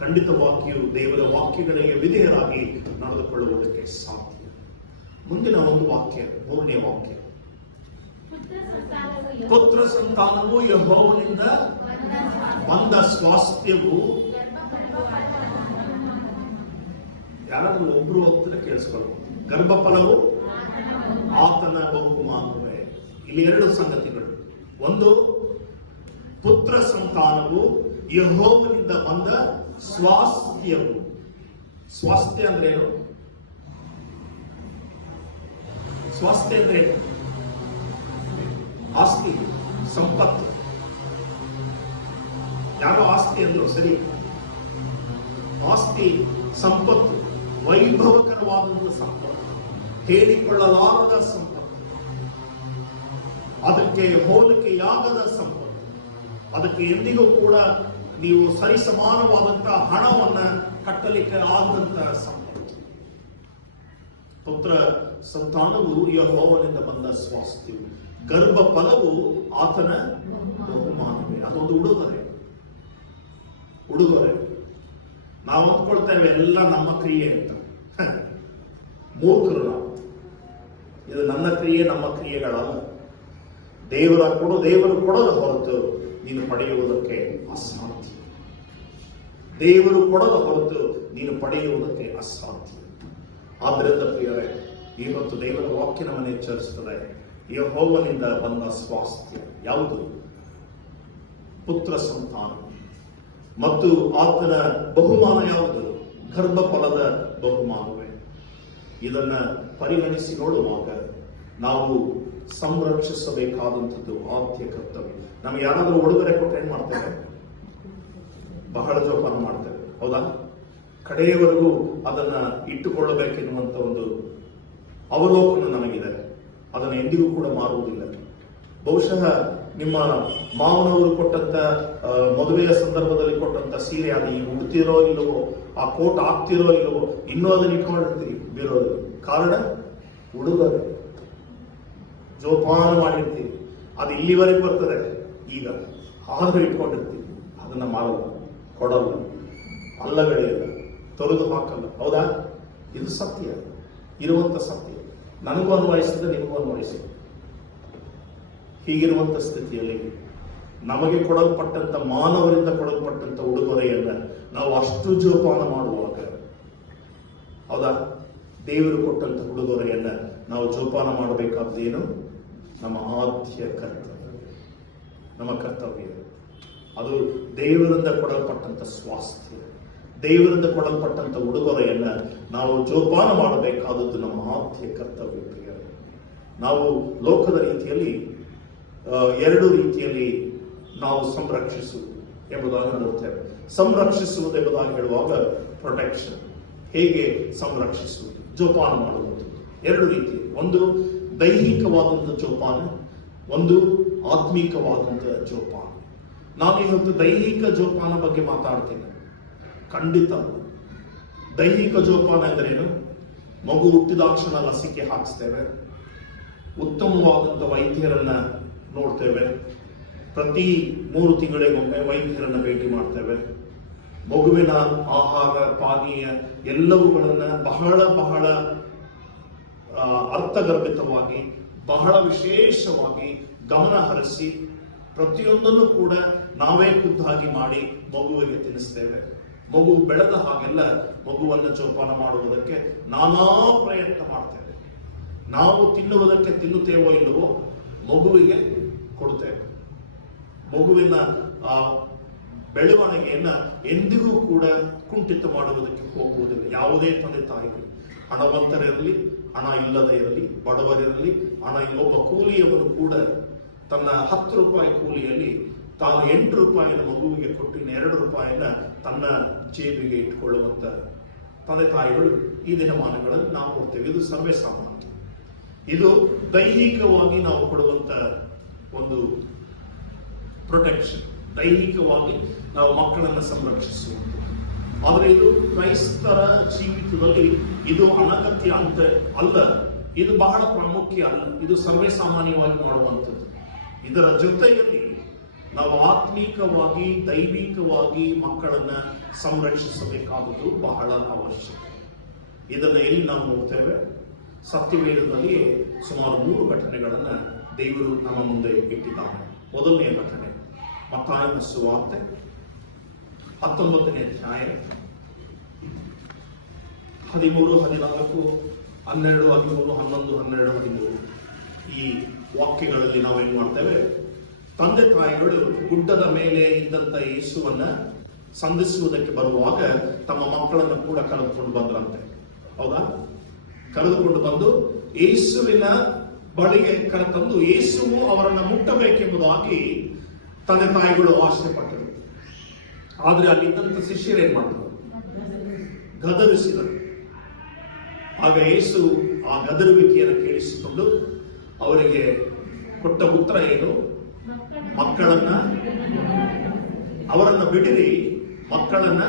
ಖಂಡಿತವಾಗಿಯೂ ದೇವರ ವಾಕ್ಯಗಳಿಗೆ ವಿಧೇಯರಾಗಿ ನಡೆದುಕೊಳ್ಳುವುದಕ್ಕೆ ಸಾಧ್ಯ. ಮುಂದಿನ ಒಂದು ವಾಕ್ಯ, 3ನೇ ವಾಕ್ಯ: ಪುತ್ರ ಸಂತಾನವು ಯೆಹೋವನಿಂದ ಬಂದ ಸ್ವಾಸ್ಥ್ಯವು. ಯಾರಾದ್ರೂ ಒಬ್ರು ಹತ್ರ ಕೇಳಿಸ್ಕೊಳ್ಳಬಹುದು. ಗರ್ಭಫಲವು ಆತನ ಬಹುಮಾನವೇ. ಇಲ್ಲಿ 2 ಸಂಗತಿಗಳು. ಒಂದು, ಪುತ್ರ ಸಂತಾನವು ಯೆಹೋವನಿಂದ ಬಂದ ಸ್ವಾಸ್ಥ್ಯವು. ಸ್ವಾಸ್ಥ್ಯ ಅಂದ್ರೆ ಏನು? ಸ್ವಾಸ್ಥ್ಯ ಅಂದ್ರೆ ಆಸ್ತಿ, ಸಂಪತ್ತು. ಯಾರೋ ಆಸ್ತಿ ಅಂದ್ರು ಸರಿ. ಆಸ್ತಿ, ಸಂಪತ್ತು, ವೈಭವಕರವಾದ ಸಂಪತ್ತು, ಹೇಳಿಕೊಳ್ಳಲಾರದ ಸಂಪತ್ತು, ಅದಕ್ಕೆ ಹೋಲಿಕೆಯಾಗದ ಸಂಪತ್ತು, ಅದಕ್ಕೆ ಎಂದಿಗೂ ಕೂಡ ನೀವು ಸರಿಸಮಾನವಾದಂತಹ ಹಣವನ್ನ ಕಟ್ಟಲಿಕ್ಕೆ ಆಗದಂತಹ ಸಂಪತ್ತು. ಪುತ್ರ ಸಂತಾನವು ಯೆಹೋವನಿಂದ ಬಂದ ಸ್ವಾಸ್ಥ್ಯವು. ಗರ್ಭ ಫಲವು ಆತನ ಬಹುಮಾನವೇ. ಅದೊಂದು ಉಡುಗೊರೆ. ನಾವು ಅಂದ್ಕೊಳ್ತೇವೆ ಎಲ್ಲ ನಮ್ಮ ಕ್ರಿಯೆ ಅಂತ. ಮೂರ್ಖರು ನಾವು. ಇದು ನನ್ನ ಕ್ರಿಯೆ, ನಮ್ಮ ಕ್ರಿಯೆಗಳಲ್ಲ. ದೇವರು ಕೊಡದ ಹೊರತು ನೀನು ಪಡೆಯುವುದಕ್ಕೆ ಅಸಾಧ್ಯ. ದೇವರು ಕೊಡದ ಹೊರತು ನೀನು ಪಡೆಯುವುದಕ್ಕೆ ಅಸಾಧ್ಯ. ಆದ್ದರಿಂದ ಪ್ರಿಯರೇ, ಇವತ್ತು ದೇವರ ವಾಕ್ಯ ನಮ್ಮನ್ನು ಎಚ್ಚರಿಸುತ್ತದೆ. ಯೆಹೋವನಿಂದ ಬಂದ ಸ್ವಾಸ್ಥ್ಯ ಯಾವುದು? ಪುತ್ರ ಸಂತಾನ. ಮತ್ತು ಆತನ ಬಹುಮಾನ ಯಾವುದು? ಗರ್ಭಫಲದ ಬಹುಮಾನವೇ. ಇದನ್ನ ಪರಿಗಣಿಸಿ ನೋಡುವಾಗ ನಾವು ಸಂರಕ್ಷಿಸಬೇಕಾದಂಥದ್ದು ಆದ್ಯ ಕರ್ತವ್ಯ. ನಮ್ಗೆ ಯಾರಾದರೂ ಉಡುಗೊರೆ ಕೊಟ್ಟರೆ ಏನ್ ಮಾಡ್ತೇವೆ? ಬಹಳ ಜೋಪಾನ ಮಾಡ್ತೇವೆ, ಹೌದಾ? ಕಡೆಯವರೆಗೂ ಅದನ್ನ ಇಟ್ಟುಕೊಳ್ಳಬೇಕೆನ್ನುವಂತ ಒಂದು ಅವಲೋಕನ ನಮಗಿದೆ. ಅದನ್ನು ಎಂದಿಗೂ ಕೂಡ ಮಾರುವುದಿಲ್ಲ. ಬಹುಶಃ ನಿಮ್ಮ ಮಾವನವರು ಕೊಟ್ಟಂತ ಮದುವೆಯ ಸಂದರ್ಭದಲ್ಲಿ ಕೊಟ್ಟಂತ ಸೀರೆ ಅದು ಈಗ ಉಡ್ತಿರೋ ಇಲ್ಲವೋ, ಆ ಕೋಟ್ ಆಗ್ತಿರೋ ಇಲ್ಲವೋ, ಇನ್ನೂ ಅದನ್ನ ಇಟ್ಕೊಂಡಿರ್ತೀವಿ ಬೀರೋದು. ಕಾರಣ ಉಡುಗೊರೆ, ಜೋಪಾನ ಮಾಡಿರ್ತೀವಿ. ಅದು ಇಲ್ಲಿವರೆಗೆ ಬರ್ತದೆ. ಈಗ ಆದರೂ ಇಟ್ಕೊಂಡಿರ್ತೀವಿ. ಅದನ್ನ ಮಾರಲ್ಲ, ಕೊಡಲ್ಲ, ಅಲ್ಲಗಳೆಯಲ್ಲ, ತೊರೆದು ಹಾಕಲ್ಲ, ಹೌದಾ? ಇದು ಸತ್ಯ, ಇರುವಂತ ಸತ್ಯ. ನನಗೂ ಅನ್ವಯಿಸಿದ್ರೆ ನಿಮಗೂ ಅನ್ವಯಿಸಿದೆ. ಹೀಗಿರುವಂತ ಸ್ಥಿತಿಯಲ್ಲಿ ನಮಗೆ ಕೊಡಲ್ಪಟ್ಟಂತ, ಮಾನವರಿಂದ ಕೊಡಲ್ಪಟ್ಟಂತ ಉಡುಗೊರೆಯನ್ನ ನಾವು ಅಷ್ಟು ಜೋಪಾನ ಮಾಡುವಾಗ, ಹೌದಾ, ದೇವರು ಕೊಟ್ಟಂತ ಉಡುಗೊರೆಯನ್ನ ನಾವು ಜೋಪಾನ ಮಾಡಬೇಕಾದ್ದೇನು? ನಮ್ಮ ಆದ್ಯ ಕರ್ತವ್ಯ, ನಮ್ಮ ಕರ್ತವ್ಯ. ಅದು ದೇವರಿಂದ ಕೊಡಲ್ಪಟ್ಟಂತ ಸ್ವಾಸ್ಥ್ಯ, ದೇವರಿಂದ ಕೊಡಲ್ಪಟ್ಟಂತ ಉಡುಗೊರೆಯನ್ನ ನಾವು ಜೋಪಾನ ಮಾಡಬೇಕಾದದ್ದು ನಮ್ಮ ಆದ್ಯ ಕರ್ತವ್ಯ. ನಾವು ಲೋಕದ ರೀತಿಯಲ್ಲಿ ಎರಡು ರೀತಿಯಲ್ಲಿ ನಾವು ಸಂರಕ್ಷಿಸುವುದು ಎಂಬುದಾಗಿ ನೋಡ್ತೇವೆ. ಸಂರಕ್ಷಿಸುವುದು ಎಂಬುದಾಗಿ ಹೇಳುವಾಗ ಪ್ರೊಟೆಕ್ಷನ್, ಹೇಗೆ ಸಂರಕ್ಷಿಸುವುದು, ಜೋಪಾನ ಮಾಡುವುದು, ಎರಡು ರೀತಿ. ಒಂದು ದೈಹಿಕವಾದಂತಹ ಜೋಪಾನ, ಒಂದು ಆತ್ಮೀಕವಾದಂತಹ ಜೋಪಾನ. ನಾನು ಇವತ್ತು ದೈಹಿಕ ಜೋಪಾನ ಬಗ್ಗೆ ಮಾತಾಡ್ತೇನೆ. ಖಂಡಿತ ದೈಹಿಕ ಜೋಪಾನ ಎಂದರೇನು? ಮಗು ಹುಟ್ಟಿದಾಕ್ಷಣ ಲಸಿಕೆ ಹಾಕಿಸ್ತೇವೆ, ಉತ್ತಮವಾದಂಥ ವೈದ್ಯರನ್ನ ನೋಡ್ತೇವೆ, ಪ್ರತಿ 3 ತಿಂಗಳಿಗೊಮ್ಮೆ ವೈದ್ಯರನ್ನ ಭೇಟಿ ಮಾಡ್ತೇವೆ, ಮಗುವಿನ ಆಹಾರ ಪಾನೀಯ ಎಲ್ಲವುಗಳನ್ನ ಬಹಳ ಬಹಳ ಅರ್ಥಗರ್ಭಿತವಾಗಿ, ಬಹಳ ವಿಶೇಷವಾಗಿ ಗಮನ ಹರಿಸಿ ಪ್ರತಿಯೊಂದನ್ನು ಕೂಡ ನಾವೇ ಖುದ್ದಾಗಿ ಮಾಡಿ ಮಗುವಿಗೆ ತಿನ್ನಿಸ್ತೇವೆ. ಮಗು ಬೆಳೆದ ಹಾಗೆಲ್ಲ ಮಗುವನ್ನು ಜೋಪಾನ ಮಾಡುವುದಕ್ಕೆ ನಾನಾ ಪ್ರಯತ್ನ ಮಾಡ್ತೇವೆ. ನಾವು ತಿನ್ನುವುದಕ್ಕೆ ತಿನ್ನುತ್ತೇವೋ ಇಲ್ಲವೋ ಮಗುವಿಗೆ ಕೊಡುತ್ತೇವೆ. ಮಗುವಿನ ಬೆಳವಣಿಗೆಯನ್ನ ಎಂದಿಗೂ ಕೂಡ ಕುಂಠಿತ ಮಾಡುವುದಕ್ಕೆ ಹೋಗುವುದಿಲ್ಲ ಯಾವುದೇ ತಂದೆ ತಾಯಿಗಳು. ಹಣವಂತರಿರಲಿ, ಹಣ ಇಲ್ಲದೆ ಇರಲಿ, ಬಡವರಿರಲಿ, ಹಣ ಒಬ್ಬ ಕೂಲಿಯವನು ಕೂಡ ತನ್ನ 10 ರೂಪಾಯಿ ಕೂಲಿಯಲ್ಲಿ ತಾನು 8 ರೂಪಾಯಿನ ಮಗುವಿಗೆ ಕೊಟ್ಟು 2 ರೂಪಾಯಿನ ತನ್ನ ಜೇಬಿಗೆ ಇಟ್ಕೊಳ್ಳುವಂತ ತಂದೆ ತಾಯಿಗಳು ಈ ದಿನಮಾನಗಳಲ್ಲಿ ನಾವು ಕೊಡ್ತೇವೆ. ಇದು ಸರ್ವೇ ಸಾಮಾನ್ಯ. ಇದು ದೈಹಿಕವಾಗಿ ನಾವು ಕೊಡುವಂತ ಒಂದು ಪ್ರೊಟೆಕ್ಷನ್, ದೈಹಿಕವಾಗಿ ನಾವು ಮಕ್ಕಳನ್ನು ಸಂರಕ್ಷಿಸುವಂತ. ಆದರೆ ಇದು ಕ್ರೈಸ್ತರ ಜೀವಿತದಲ್ಲಿ ಇದು ಅನಗತ್ಯ ಅಂತ ಅಲ್ಲ, ಇದು ಬಹಳ ಪ್ರಾಮುಖ್ಯ ಅಲ್ಲ, ಇದು ಸರ್ವೇ ಸಾಮಾನ್ಯವಾಗಿ ಮಾಡುವಂಥದ್ದು. ಇದರ ಜೊತೆಯಲ್ಲಿ ನಾವು ಆತ್ಮೀಕವಾಗಿ, ದೈವಿಕವಾಗಿ ಮಕ್ಕಳನ್ನ ಸಂರಕ್ಷಿಸಬೇಕಾದುದು ಬಹಳ ಅವಶ್ಯಕ. ಇದನ್ನ ಎಲ್ಲಿ ನಾವು ನೋಡ್ತೇವೆ? ಸತ್ಯವೇದದಲ್ಲಿ ಸುಮಾರು 3 ಘಟನೆಗಳನ್ನ ದೇವರು ನಮ್ಮ ಮುಂದೆ ಇಟ್ಟಿದ್ದಾನೆ. ಮೊದಲನೆಯ ಘಟನೆ ಮತ್ತಾಯನ ಸುವಾರ್ತೆ 19ನೇ ಅಧ್ಯಾಯ 13, 14, 12, 13, 11, 12, 13 ಈ ವಾಕ್ಯಗಳಲ್ಲಿ ನಾವು ಏನ್ ಮಾಡ್ತೇವೆ? ತಂದೆ ತಾಯಿಗಳು ಗುಡ್ಡದ ಮೇಲೆ ಇದ್ದಂತ ಯೇಸುವನ್ನ ಸಂಧಿಸುವುದಕ್ಕೆ ಬರುವಾಗ ತಮ್ಮ ಮಕ್ಕಳನ್ನು ಕೂಡ ಕರೆದುಕೊಂಡು ಬಂದ್ರಂತೆ, ಹೌದಾ? ಕರೆದುಕೊಂಡು ಬಂದು ಯೇಸುವಿನ ಬಳಿಗೆ ಕರೆತಂದು ಯೇಸುವು ಅವರನ್ನ ಮುಟ್ಟಬೇಕೆಂಬುದಾಗಿ ತಂದೆ ತಾಯಿಗಳು ಆಶೆ ಪಟ್ಟರು. ಆದ್ರೆ ಅಲ್ಲಿದ್ದಂತ ಶಿಷ್ಯರು ಏನ್ ಮಾಡಿದ್ರು? ಗದರಿಸಿದರು. ಆಗ ಯೇಸು ಆ ಗದರುವಿಕೆಯನ್ನು ಕೇಳಿಸಿಕೊಂಡು ಅವರಿಗೆ ಕೊಟ್ಟ ಉತ್ತರ ಏನು? ಅವರನ್ನ ಬಿಡಿರಿ, ಮಕ್ಕಳನ್ನ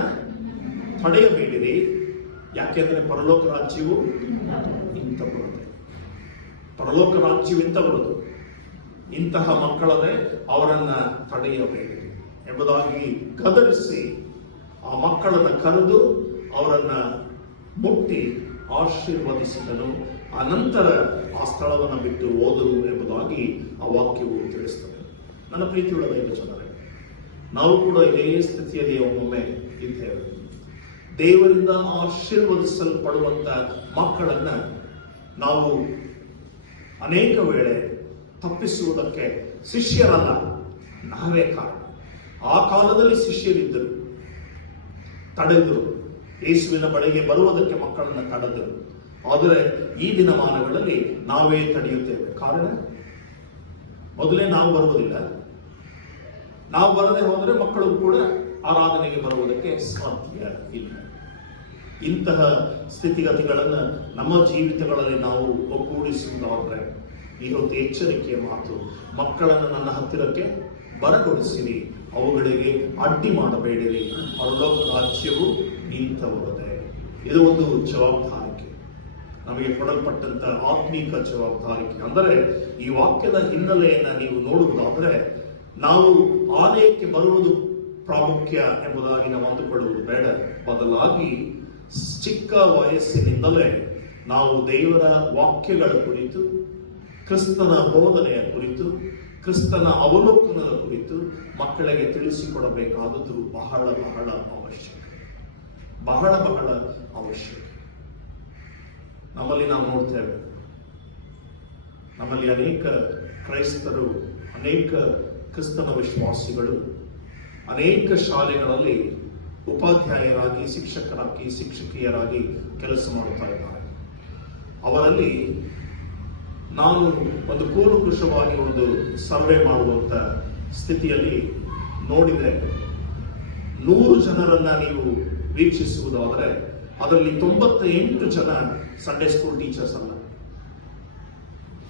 ತಡೆಯಬೇಡಿರಿ, ಯಾಕೆಂದ್ರೆ ಪರಲೋಕ ರಾಜ್ಯವು ಇಂಥ ಬರುತ್ತೆ. ಪರಲೋಕ ರಾಜ್ಯವು ಇಂಥ ಬರುವುದು. ಇಂತಹ ಮಕ್ಕಳನ್ನೇ ಅವರನ್ನ ತಡೆಯಬೇಡಿ ಎಂಬುದಾಗಿ ಗದರಿಸಿ ಆ ಮಕ್ಕಳನ್ನ ಕರೆದು ಅವರನ್ನ ಮುಟ್ಟಿ ಆಶೀರ್ವದಿಸಿದನು. ಅನಂತರ ಆ ಸ್ಥಳವನ್ನು ಬಿಟ್ಟು ಹೋದರು ಎಂಬುದಾಗಿ ಆ ವಾಕ್ಯವು ತಿಳಿಸ್ತದೆ. ನನ್ನ ಪ್ರೀತಿಯುಳ್ಳ ದೈವ ಜನರೇ, ನಾವು ಕೂಡ ಇದೇ ಸ್ಥಿತಿಯಲ್ಲಿ ಒಮ್ಮೊಮ್ಮೆ ಇದ್ದೇವೆ. ದೇವರಿಂದ ಆಶೀರ್ವದಿಸಲ್ಪಡುವಂತ ಮಕ್ಕಳನ್ನ ನಾವು ಅನೇಕ ವೇಳೆ ತಪ್ಪಿಸುವುದಕ್ಕೆ ಶಿಷ್ಯರಲ್ಲ, ನಾವೇ ಕಾರಣ. ಆ ಕಾಲದಲ್ಲಿ ಶಿಷ್ಯರಿದ್ದರು, ತಡೆದರು, ಯೇಸುವಿನ ಬಳಿಗೆ ಬರುವುದಕ್ಕೆ ಮಕ್ಕಳನ್ನ ತಡೆದರು. ಆದರೆ ಈ ದಿನಮಾನಗಳಲ್ಲಿ ನಾವೇ ತಡೆಯುತ್ತೇವೆ. ಕಾರಣ, ಮೊದಲೇ ನಾವು ಬರುವುದಿಲ್ಲ. ನಾವು ಬರದೆ ಹೋದರೆ ಮಕ್ಕಳು ಕೂಡ ಆರಾಧನೆಗೆ ಬರುವುದಕ್ಕೆ ಸಾಧ್ಯ ಇಲ್ಲ. ಇಂತಹ ಸ್ಥಿತಿಗತಿಗಳನ್ನು ನಮ್ಮ ಜೀವಿತಗಳಲ್ಲಿ ನಾವು ಒಗ್ಗೂಡಿಸುವುದಾದರೆ ಇವತ್ತು ಎಚ್ಚರಿಕೆಯ ಮಾತು, ಮಕ್ಕಳನ್ನು ನನ್ನ ಹತ್ತಿರಕ್ಕೆ ಬರಗೊಳಿಸಿರಿ, ಅವುಗಳಿಗೆ ಅಡ್ಡಿ ಮಾಡಬೇಡಿರಿ, ಪರಲೋಕ ರಾಜ್ಯವು ನಿಂತವರದೆ. ಇದು ಒಂದು ಜವಾಬ್ದಾರಿಕೆ, ನಮಗೆ ಕೊಡಲ್ಪಟ್ಟಂತ ಆತ್ಮೀಕ ಜವಾಬ್ದಾರಿಕೆ. ಅಂದರೆ ಈ ವಾಕ್ಯದ ಹಿನ್ನೆಲೆಯನ್ನ ನೀವು ನೋಡುವುದಾದರೆ, ನಾವು ಆಲಯಕ್ಕೆ ಬರುವುದು ಪ್ರಾಮುಖ್ಯ ಎಂಬುದಾಗಿ ನಾವು ಅಂದುಕೊಳ್ಳುವುದು ಬೇಡ. ಬದಲಾಗಿ ಚಿಕ್ಕ ವಯಸ್ಸಿನಿಂದಲೇ ನಾವು ದೇವರ ವಾಕ್ಯಗಳ ಕುರಿತು, ಕ್ರಿಸ್ತನ ಬೋಧನೆಯ ಕುರಿತು, ಕ್ರಿಸ್ತನ ಅವಲೋಕನದ ಕುರಿತು ಮಕ್ಕಳಿಗೆ ತಿಳಿಸಿಕೊಡಬೇಕಾದದ್ದು ಬಹಳ ಬಹಳ ಅವಶ್ಯಕ, ಬಹಳ ಬಹಳ ಅವಶ್ಯಕ. ನಮ್ಮಲ್ಲಿ ನಾವು ನೋಡ್ತೇವೆ, ನಮ್ಮಲ್ಲಿ ಅನೇಕ ಕ್ರೈಸ್ತರು, ಅನೇಕ ಕ್ರಿಸ್ತನ ವಿಶ್ವಾಸಿಗಳು ಅನೇಕ ಶಾಲೆಗಳಲ್ಲಿ ಉಪಾಧ್ಯಾಯರಾಗಿ, ಶಿಕ್ಷಕರಾಗಿ, ಶಿಕ್ಷಕಿಯರಾಗಿ ಕೆಲಸ ಮಾಡುತ್ತಾ ಇದ್ದಾರೆ. ಅವರಲ್ಲಿ ನಾನು ಒಂದು ಕೂಲಂಕುಷವಾಗಿ ಒಂದು ಸರ್ವೆ ಮಾಡುವಂತ ಸ್ಥಿತಿಯಲ್ಲಿ ನೋಡಿದರೆ, 100 ಜನರನ್ನ ನೀವು ವೀಕ್ಷಿಸುವುದಾದರೆ ಅದರಲ್ಲಿ 98 ಜನ ಸಂಡೇ ಸ್ಕೂಲ್ ಟೀಚರ್ಸ್ ಅಲ್ಲ,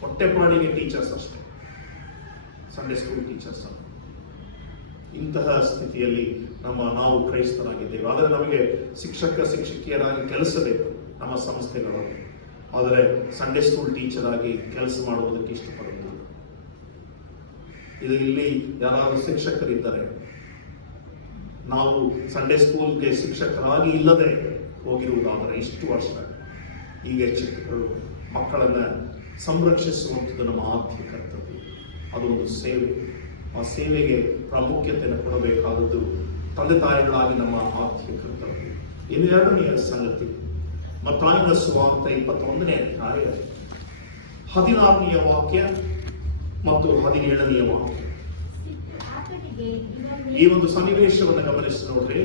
ಹೊಟ್ಟೆಪಾಡಿಗೆ ಟೀಚರ್ಸ್ ಅಷ್ಟೇ, ಸಂಡೇ ಸ್ಕೂಲ್ ಟೀಚರ್ಸ್ ಅಲ್ಲ. ಇಂತಹ ಸ್ಥಿತಿಯಲ್ಲಿ ನಾವು ಕ್ರೈಸ್ತರಾಗಿದ್ದೇವೆ. ಆದರೆ ನಮಗೆ ಶಿಕ್ಷಕ ಶಿಕ್ಷಕಿಯರಾಗಿ ಕೆಲಸ ಬೇಕು ನಮ್ಮ ಸಂಸ್ಥೆಗಳಲ್ಲಿ. ಆದರೆ ಸಂಡೇ ಸ್ಕೂಲ್ ಟೀಚರ್ ಆಗಿ ಕೆಲಸ ಮಾಡುವುದಕ್ಕೆ ಇಷ್ಟಪಡುವುದಿಲ್ಲ. ಇದು ಇಲ್ಲಿ ಯಾರಾದರೂ ಶಿಕ್ಷಕರಿದ್ದಾರೆ, ನಾವು ಸಂಡೇ ಸ್ಕೂಲ್ಗೆ ಶಿಕ್ಷಕರಾಗಿ ಇಲ್ಲದೆ ಹೋಗಿರುವುದಾದರೆ ಇಷ್ಟು ವರ್ಷ, ಈಗ ಶಿಕ್ಷಕರು ಮಕ್ಕಳನ್ನ ಸಂರಕ್ಷಿಸುವಂಥದ್ದು ನಮ್ಮ ಆದ್ಯ ಕರ್ತವ್ಯ. ಅದೊಂದು ಸೇವೆ. ಆ ಸೇವೆಗೆ ಪ್ರಾಮುಖ್ಯತೆಯನ್ನು ಕೊಡಬೇಕಾದದ್ದು ತಂದೆ ತಾಯಿಗಳಾಗಿ ನಮ್ಮ ಆದ್ಯ ಕರ್ತವ್ಯ. ಇನ್ನು 2ನೆಯ ಸಂಗತಿ, ಮತ್ತಾಯನ ಸುವಾರ್ತೆ 21ನೇ ಅಧ್ಯಾಯ 16ನೇ ವಾಕ್ಯ ಮತ್ತು 17ನೇ ವಾಕ್ಯ. ಈ ಒಂದು ಸನ್ನಿವೇಶವನ್ನು ಗಮನಿಸಿ ನೋಡ್ರಿ.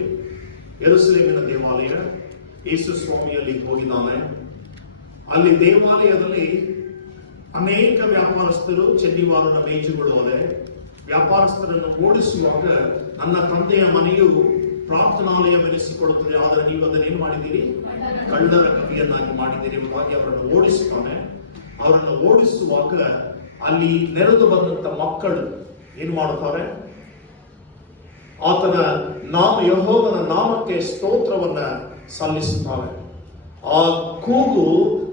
ಯೆರೂಸಲೇಮಿನ ದೇವಾಲಯ, ಯೇಸು ಸ್ವಾಮಿಯಲ್ಲಿ ಹೋಗಿದ್ದಾನೆ. ಅಲ್ಲಿ ದೇವಾಲಯದಲ್ಲಿ ಅನೇಕ ವ್ಯಾಪಾರಸ್ಥರು, ಚೆನ್ನಿವಾರನ ಮೇಜುಗಳು ಅದೇ. ವ್ಯಾಪಾರಸ್ಥರನ್ನು ಓಡಿಸುವಾಗ ನನ್ನ ತಂದೆಯ ಮನೆಯು ಪ್ರಾರ್ಥನಾಲಯವೆನಿಸಿಕೊಳ್ಳುತ್ತದೆ, ಆದರೆ ನೀವು ಅದನ್ನೇನು ಮಾಡಿದ್ದೀರಿ, ಕಳ್ಳರ ಕಪಿಯನ್ನಾಗಿ ಮಾಡಿದ್ದೀರಿ ಎಂಬುದಾಗಿ ಅವರನ್ನು ಓಡಿಸುತ್ತಾನೆ. ಅವರನ್ನು ಓಡಿಸುವಾಗ ಅಲ್ಲಿ ನೆರೆದು ಬಂದಂತ ಮಕ್ಕಳು ಏನ್ ಮಾಡುತ್ತಾರೆ, ಆತನ ಯೆಹೋವನ ನಾಮಕ್ಕೆ ಸ್ತೋತ್ರವನ್ನ ಸಲ್ಲಿಸುತ್ತಾರೆ. ಆ ಕೂಗು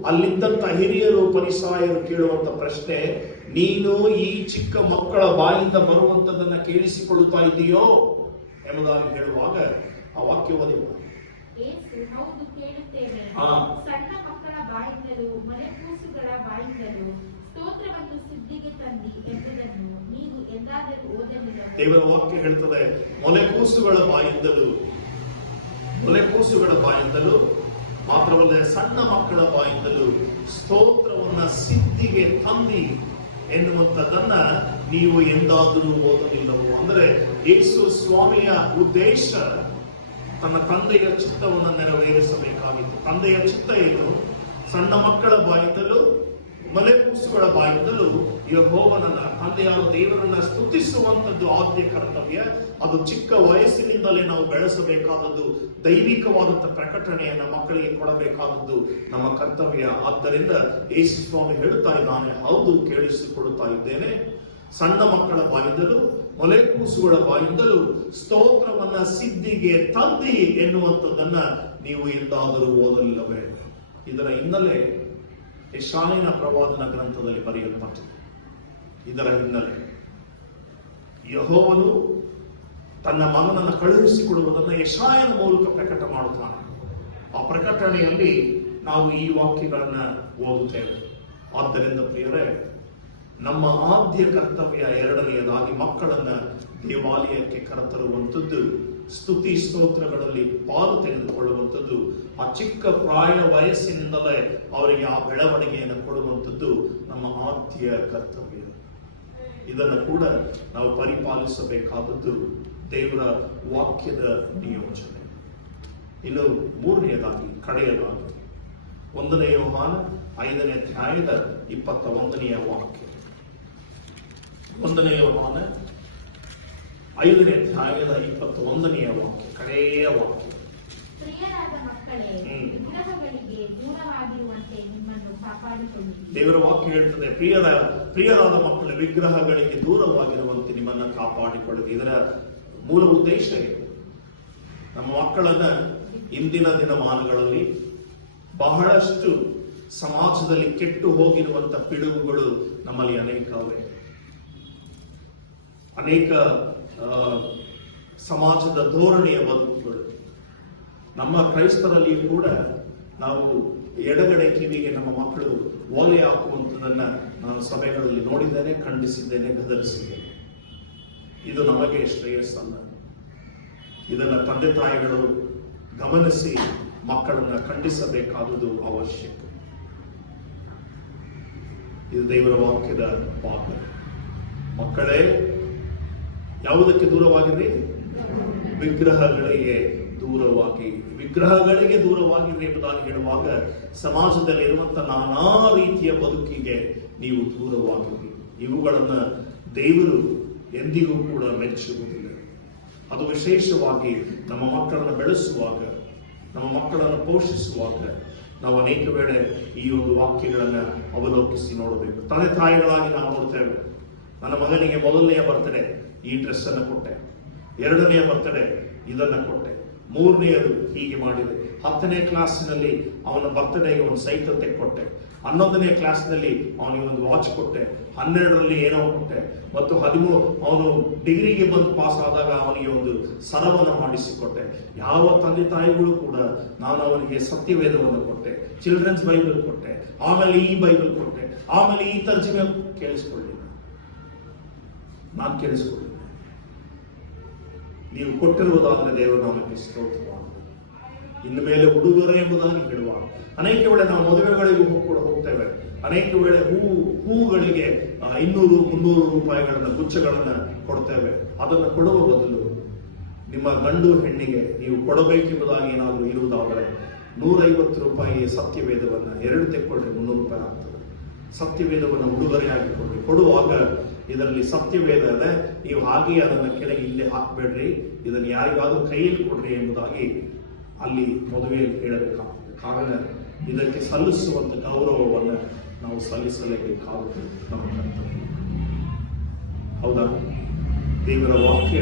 ಅಲ್ಲಿದ್ದಂತ ಹಿರಿಯರು, ಫರಿಸಾಯರು ಕೇಳುವಂತ ಪ್ರಶ್ನೆ, ನೀನು ಈ ಚಿಕ್ಕ ಮಕ್ಕಳ ಬಾಯಿಂದ ಬರುವಂತದನ್ನ ಕೇಳಿಸಿಕೊಳ್ಳುತ್ತಾ ಇದೆಯೋ ಎಂಬುದಾಗಿ ಹೇಳುವಾಗ ಆ ವಾಕ್ಯ ಓದಿ. ಹೌದು, ಕೇಳುತ್ತೇವೆ. ಸಣ್ಣ ಮಕ್ಕಳ ಬಾಯಿಂದಲೂ ಮನೆಕೂಸುಗಳ ಬಾಯಿಂದಲೂ ಸ್ತೋತ್ರವನ್ನು ಸಿದ್ಧಿಗೆ ತಂದಿ ಎಂಬುದನ್ನು ನೀವು ಎಂದಾದರೂ ಓದಲಿಲ್ಲ. ದೇವರ ವಾಕ್ಯ ಹೇಳ್ತದೆ, ಮೊಲೆಕೂಸುಗಳ ಬಾಯಿಂದಲೂ ಮಾತ್ರವಲ್ಲ, ಸಣ್ಣ ಮಕ್ಕಳ ಬಾಯಿಂದಲೂ ಸ್ತೋತ್ರವನ್ನ ಸಿದ್ಧಿಗೆ ತಂದಿ ಎನ್ನುವಂಥದ್ದನ್ನ ನೀವು ಎಂದಾದರೂ ಓದಲಿಲ್ಲವೋ. ಅಂದರೆ ಯೇಸು ಸ್ವಾಮಿಯ ಉದ್ದೇಶ ತನ್ನ ತಂದೆಯ ಚಿತ್ತವನ್ನು ನೆರವೇರಿಸಬೇಕಾಗಿತ್ತು. ತಂದೆಯ ಚಿತ್ತ ಏನು? ಸಣ್ಣ ಮಕ್ಕಳ ಬಾಯಿಂದಲೂ ಮಲೆಕೂಸುಗಳ ಬಾಯಿಂದಲೂ ಯೆಹೋವನನ್ನ, ತಂದೆಯಾದ ದೇವರನ್ನ ಸ್ತುತಿಸುವಂಥದ್ದು ಆದ್ಯ ಕರ್ತವ್ಯ. ಅದು ಚಿಕ್ಕ ವಯಸ್ಸಿನಿಂದಲೇ ನಾವು ಬೆಳೆಸಬೇಕಾದದ್ದು, ದೈವಿಕವಾದಂಥ ಪ್ರಕಟಣೆಯನ್ನ ಮಕ್ಕಳಿಗೆ ಕೊಡಬೇಕಾದದ್ದು ನಮ್ಮ ಕರ್ತವ್ಯ. ಆದ್ದರಿಂದ ಯೇಸು ಸ್ವಾಮಿ ಹೇಳುತ್ತಾ ಇದ್ದಾನೆ, ಹೌದು, ಕೇಳಿಸಿಕೊಡುತ್ತಾ ಇದ್ದೇನೆ. ಸಣ್ಣ ಮಕ್ಕಳ ಬಾಯಿಂದಲೂ ಮೊಲೆಕೂಸುಗಳ ಬಾಯಿಂದಲೂ ಸ್ತೋತ್ರವನ್ನ ಸಿದ್ಧಿಗೆ ತಂದಿ ಎನ್ನುವಂಥದ್ದನ್ನ ನೀವು ಎಂದಾದರೂ ಓದಲಿಲ್ಲವೇ? ಇದರ ಹಿನ್ನೆಲೆ ಯೆಶಾಯನ ಪ್ರವಾದನ ಗ್ರಂಥದಲ್ಲಿ ಬರೆಯಲ್ಪಟ್ಟಿದೆ. ಇದರ ಹಿನ್ನೆಲೆ ಯೆಹೋವನು ತನ್ನ ಮಗನನ್ನು ಕಳುಹಿಸಿಕೊಡುವುದನ್ನು ಯೆಶಾಯನ ಮೂಲಕ ಪ್ರಕಟ ಮಾಡುತ್ತಾನೆ. ಆ ಪ್ರಕಟಣೆಯಲ್ಲಿ ನಾವು ಈ ವಾಕ್ಯಗಳನ್ನು ಓದುತ್ತೇವೆ. ಆದ್ದರಿಂದ ಪ್ರಿಯರೇ, ನಮ್ಮ ಆದ್ಯ ಕರ್ತವ್ಯ ಎರಡನೆಯದಾಗಿ ಮಕ್ಕಳನ್ನ ದೇವಾಲಯಕ್ಕೆ ಕರೆತರುವಂಥದ್ದು, ಸ್ತುತಿ ಸ್ತೋತ್ರಗಳಲ್ಲಿ ಪಾಲು ತೆಗೆದುಕೊಳ್ಳುವಂಥದ್ದು, ಆ ಚಿಕ್ಕ ಪ್ರಾಯ ವಯಸ್ಸಿನಿಂದಲೇ ಅವರಿಗೆ ಆ ಬೆಳವಣಿಗೆಯನ್ನು ಕೊಡುವಂಥದ್ದು ನಮ್ಮ ಆದ್ಯ ಕರ್ತವ್ಯ. ಇದನ್ನು ಕೂಡ ನಾವು ಪರಿಪಾಲಿಸಬೇಕಾದದ್ದು ದೇವರ ವಾಕ್ಯದ ನಿಯೋಜನೆ. ಇನ್ನು ಮೂರನೆಯದಾಗಿ, ಕಡೆಯದಾಗಿ 1 ಯೋಹಾನ 5ನೇ ಅಧ್ಯಾಯದ 21ನೇ ವಾಕ್ಯ. 1 ಯೋಹಾನ 5ನೇ ಅಧ್ಯಾಯದ 21ನೇ ವಾಕ್ಯ, ಕಡೆಯ ವಾಕ್ಯ. ಪ್ರಿಯರಾದ ಮಕ್ಕಳೇ, ವಿಗ್ರಹಗಳಿಗೆ ದೂರವಾಗಿರುವಂತೆ ನಿಮ್ಮನ್ನು ಕಾಪಾಡಿಕೊಳ್ಳಿ. ದೇವರ ವಾಕ್ಯ ಹೇಳ್ತದೆ, ಪ್ರಿಯರಾದ ಮಕ್ಕಳು, ವಿಗ್ರಹಗಳಿಗೆ ದೂರವಾಗಿರುವಂತೆ ನಿಮ್ಮನ್ನು ಕಾಪಾಡಿಕೊಳ್ಳಿ. ಇದರ ಮೂಲ ಉದ್ದೇಶ ಏನು? ನಮ್ಮ ಮಕ್ಕಳನ್ನ ಇಂದಿನ ದಿನಮಾನಗಳಲ್ಲಿ ಬಹಳಷ್ಟು ಸಮಾಜದಲ್ಲಿ ಕೆಟ್ಟು ಹೋಗಿರುವಂತ ಪಿಡುಗುಗಳು ನಮ್ಮಲ್ಲಿ ಅನೇಕವೇ. ಅನೇಕ ಸಮಾಜದ ಧೋರಣೆಯ ಬದುಕುಗಳು. ನಮ್ಮ ಕ್ರೈಸ್ತರಲ್ಲಿಯೂ ಕೂಡ ನಾವು ಎಡಗಡೆ ಕಿವಿಗೆ ನಮ್ಮ ಮಕ್ಕಳು ಓಲೆ ಹಾಕುವಂಥದ್ದನ್ನ ನಾನು ಸಭೆಗಳಲ್ಲಿ ನೋಡಿದ್ದೇನೆ, ಖಂಡಿಸಿದ್ದೇನೆ, ಗದರಿಸಿದ್ದೇನೆ. ಇದು ನಮಗೆ ಶ್ರೇಯಸ್ಸಲ್ಲ. ಇದನ್ನ ತಂದೆ ತಾಯಿಗಳು ಗಮನಿಸಿ ಮಕ್ಕಳನ್ನ ಖಂಡಿಸಬೇಕಾದುದು ಅವಶ್ಯಕ. ಇದು ದೇವರ ವಾಕ್ಯದ ಭಾಗ. ಮಕ್ಕಳೇ, ಯಾವುದಕ್ಕೆ ದೂರವಾಗಿದೆ? ವಿಗ್ರಹಗಳಿಗೆ ದೂರವಾಗಿ. ವಿಗ್ರಹಗಳಿಗೆ ದೂರವಾಗಿದೆ ಎಂಬುದಾಗಿ ಹೇಳುವಾಗ ಸಮಾಜದಲ್ಲಿ ಇರುವಂತಹ ನಾನಾ ರೀತಿಯ ಬದುಕಿಗೆ ನೀವು ದೂರವಾಗಿರಿ. ಇವುಗಳನ್ನ ದೇವರು ಎಂದಿಗೂ ಕೂಡ ಮೆಚ್ಚುವುದಿಲ್ಲ. ಅದು ವಿಶೇಷವಾಗಿ ನಮ್ಮ ಮಕ್ಕಳನ್ನು ಬೆಳೆಸುವಾಗ, ನಮ್ಮ ಮಕ್ಕಳನ್ನು ಪೋಷಿಸುವಾಗ ನಾವು ಅನೇಕ ವೇಳೆ ಈ ಒಂದು ವಾಕ್ಯಗಳನ್ನು ಅವಲೋಕಿಸಿ ನೋಡಬೇಕು. ತಂದೆ ತಾಯಿಗಳಾಗಿ ನಾವು ನೋಡ್ತೇವೆ. ನನ್ನ ಮಗನಿಗೆ ಮೊದಲನೆಯ ಬರ್ತಡೇ ಈ ಡ್ರೆಸ್ ಅನ್ನು ಕೊಟ್ಟೆ, 2ನೇ ಬರ್ತಡೇ ಇದನ್ನ ಕೊಟ್ಟೆ, 3ನೇದು ಹೀಗೆ ಮಾಡಿದೆ, 10ನೇ ಕ್ಲಾಸಿನಲ್ಲಿ ಅವನ ಬರ್ತಡೇಗೆ ಒಂದು ಸೈಕಲ್ ತೆಕ್ಕೊಟ್ಟೆ, 11ನೇ ಕ್ಲಾಸ್ನಲ್ಲಿ ಅವನಿಗೆ ಒಂದು ವಾಚ್ ಕೊಟ್ಟೆ, 12ರಲ್ಲಿ ಏನೋ ಕೊಟ್ಟೆ, ಮತ್ತು 13 ಅವನು ಡಿಗ್ರಿಗೆ ಬಂದು ಪಾಸ್ ಆದಾಗ ಅವನಿಗೆ ಒಂದು ಸರವನ್ನು ಮಾಡಿಸಿಕೊಟ್ಟೆ. ಯಾವ ತಂದೆ ತಾಯಿಗಳು ಕೂಡ ನಾನು ಅವನಿಗೆ ಸತ್ಯವೇದವನ್ನು ಕೊಟ್ಟೆ, ಚಿಲ್ಡ್ರನ್ಸ್ ಬೈಬಲ್ ಕೊಟ್ಟೆ, ಆಮೇಲೆ ಈ ಬೈಬಲ್ ಕೊಟ್ಟೆ, ಆಮೇಲೆ ಈ ತರ್ಜಮೆ ಕೇಳಿಸ್ಕೊಳ್ಳಿ. ನಾನು ಕೇಳಿಸ್ಕೊಳ್ಳಿ. ನೀವು ಕೊಟ್ಟಿರುವುದಾದ್ರೆ ದೇವರ ನಾಮಕ್ಕೆ ಸ್ತೋತ್ರವಾಗಲಿ. ಇನ್ನು ಮೇಲೆ ಉಡುಗೊರೆ ಎಂಬುದಾಗಿ ಹೇಳುವಾಗ ಅನೇಕ ವೇಳೆ ನಾವು ಮದುವೆಗಳಿಗೂ ಕೂಡ ಹೋಗ್ತೇವೆ. ಅನೇಕ ವೇಳೆ ಹೂಗಳಿಗೆ 200-300 ರೂಪಾಯಿಗಳನ್ನ ಗುಚ್ಛಗಳನ್ನ ಕೊಡ್ತೇವೆ. ಅದನ್ನು ಕೊಡುವ ಬದಲು ನಿಮ್ಮ ಗಂಡು ಹೆಣ್ಣಿಗೆ ನೀವು ಕೊಡಬೇಕೆಂಬುದಾಗಿ ಏನಾದರೂ ಇರುವುದಾದರೆ 150 ರೂಪಾಯಿ ಸತ್ಯವೇದವನ್ನ 2 ತೆಕ್ಕೊಂಡ್ರೆ 300 ರೂಪಾಯಿ ಆಗ್ತದೆ. ಸತ್ಯವೇದವನ್ನು ಉಡುಗೊರೆಯಾಗಿ ಕೊಡಿ. ಕೊಡುವಾಗ ಇದರಲ್ಲಿ ಸತ್ಯವೇದ ಇದೆ, ನೀವು ಹಾಗೆಯೇ ಅದನ್ನು ಕೆಳಗೆ ಇಲ್ಲಿ ಹಾಕಬೇಡ್ರಿ, ಇದನ್ನು ಯಾರಿಗಾದ್ರೂ ಕೈಯಲ್ಲಿ ಕೊಡ್ರಿ ಎಂಬುದಾಗಿ ಅಲ್ಲಿ ಮದುವೆಯಲ್ಲಿ ಹೇಳಬೇಕಾಗ್ತದೆ. ಕಾರಣ ಇದಕ್ಕೆ ಸಲ್ಲಿಸುವಂತ ಗೌರವವನ್ನು ನಾವು ಸಲ್ಲಿಸಲೇಬೇಕಾಗುತ್ತೆ. ನಮ್ಮ ಕರ್ತವ್ಯ ಹೌದಾ? ದೇವರ ವಾಕ್ಯ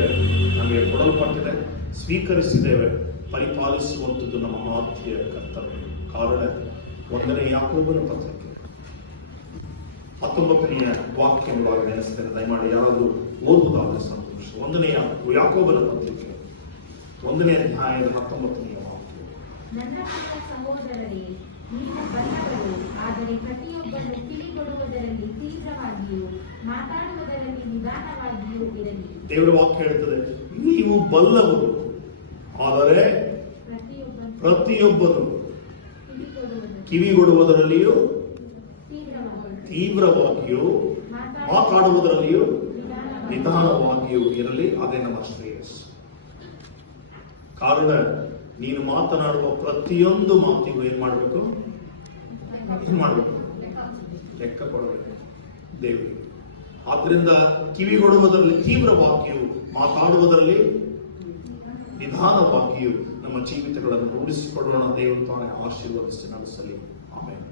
ನಮಗೆ ಕೊಡಲ್ಪಟ್ಟಿದೆ, ಸ್ವೀಕರಿಸಿದ್ದೇವೆ, ಪರಿಪಾಲಿಸುವಂಥದ್ದು ನಮ್ಮ ಆದ್ಯ ಕರ್ತವ್ಯ. ಕಾರಣ 1ನೇ ಯಾಕೋಬನ ಪತ್ರಿಕೆ 19ನೇ ವಾಕ್ಯವಾಗಿ ನೆನೆಸ್ತೇನೆ. ದಯಮಾಡಿ ಯಾರಾದರೂ ಓದುವುದಾದರೆ ಸಂತೋಷ. 1ನೇ ಯಾಕೋಬನ ಪತ್ರಿಕೆ 1ನೇ ಅಧ್ಯಾಯದ 19ನೇ ವಾಕ್ಯ. ನನ್ನ ಪ್ರಿಯ ಸಹೋದರರೇ, ನೀವು ಬಲ್ಲವರು, ಆದರೆ ಪ್ರತಿಯೊಬ್ಬನು ಕಿವಿಗೊಡುವುದರಲ್ಲಿ ತೀವ್ರವಾಗಿಯೂ ಮಾತಾಡುವುದರಲ್ಲಿ ನಿಧಾನವಾಗಿಯೂ ಇರಲಿ. ದೇವರ ವಾಕ್ಯ ಹೇಳ್ತದೆ, ನೀವು ಬಲ್ಲವರು, ಆದರೆ ಪ್ರತಿಯೊಬ್ಬನು ಕಿವಿಗೊಡುವುದರಲ್ಲಿಯೂ ತೀವ್ರವಾಗಿಯೂ ಮಾತಾಡುವುದರಲ್ಲಿಯೂ ನಿಧಾನವಾಗಿಯೂ ಇರಲಿ. ಅದೇ ನಮ್ಮ ಶ್ರೇಯಸ್ಸು. ಕಾರಣ ನೀನು ಮಾತನಾಡುವ ಪ್ರತಿಯೊಂದು ಮಾತಿಗೂ ಏನ್ ಮಾಡಬೇಕು? ಲೆಕ್ಕ ಕೊಡಬೇಕು ದೇವರಿಗೆ. ಆದ್ರಿಂದ ಕಿವಿಗೊಡುವುದರಲ್ಲಿ ತೀವ್ರವಾಗಿಯೂ ಮಾತಾಡುವುದರಲ್ಲಿ ನಿಧಾನವಾಗಿಯೂ ನಮ್ಮ ಜೀವಿತಗಳನ್ನು ರೂಢಿಸಿಕೊಳ್ಳೋಣ. ದೇವರು ತಾನೇ ಆಶೀರ್ವದಿಸಿ ನಡೆಸಲಿ. ಆಮೇಲೆ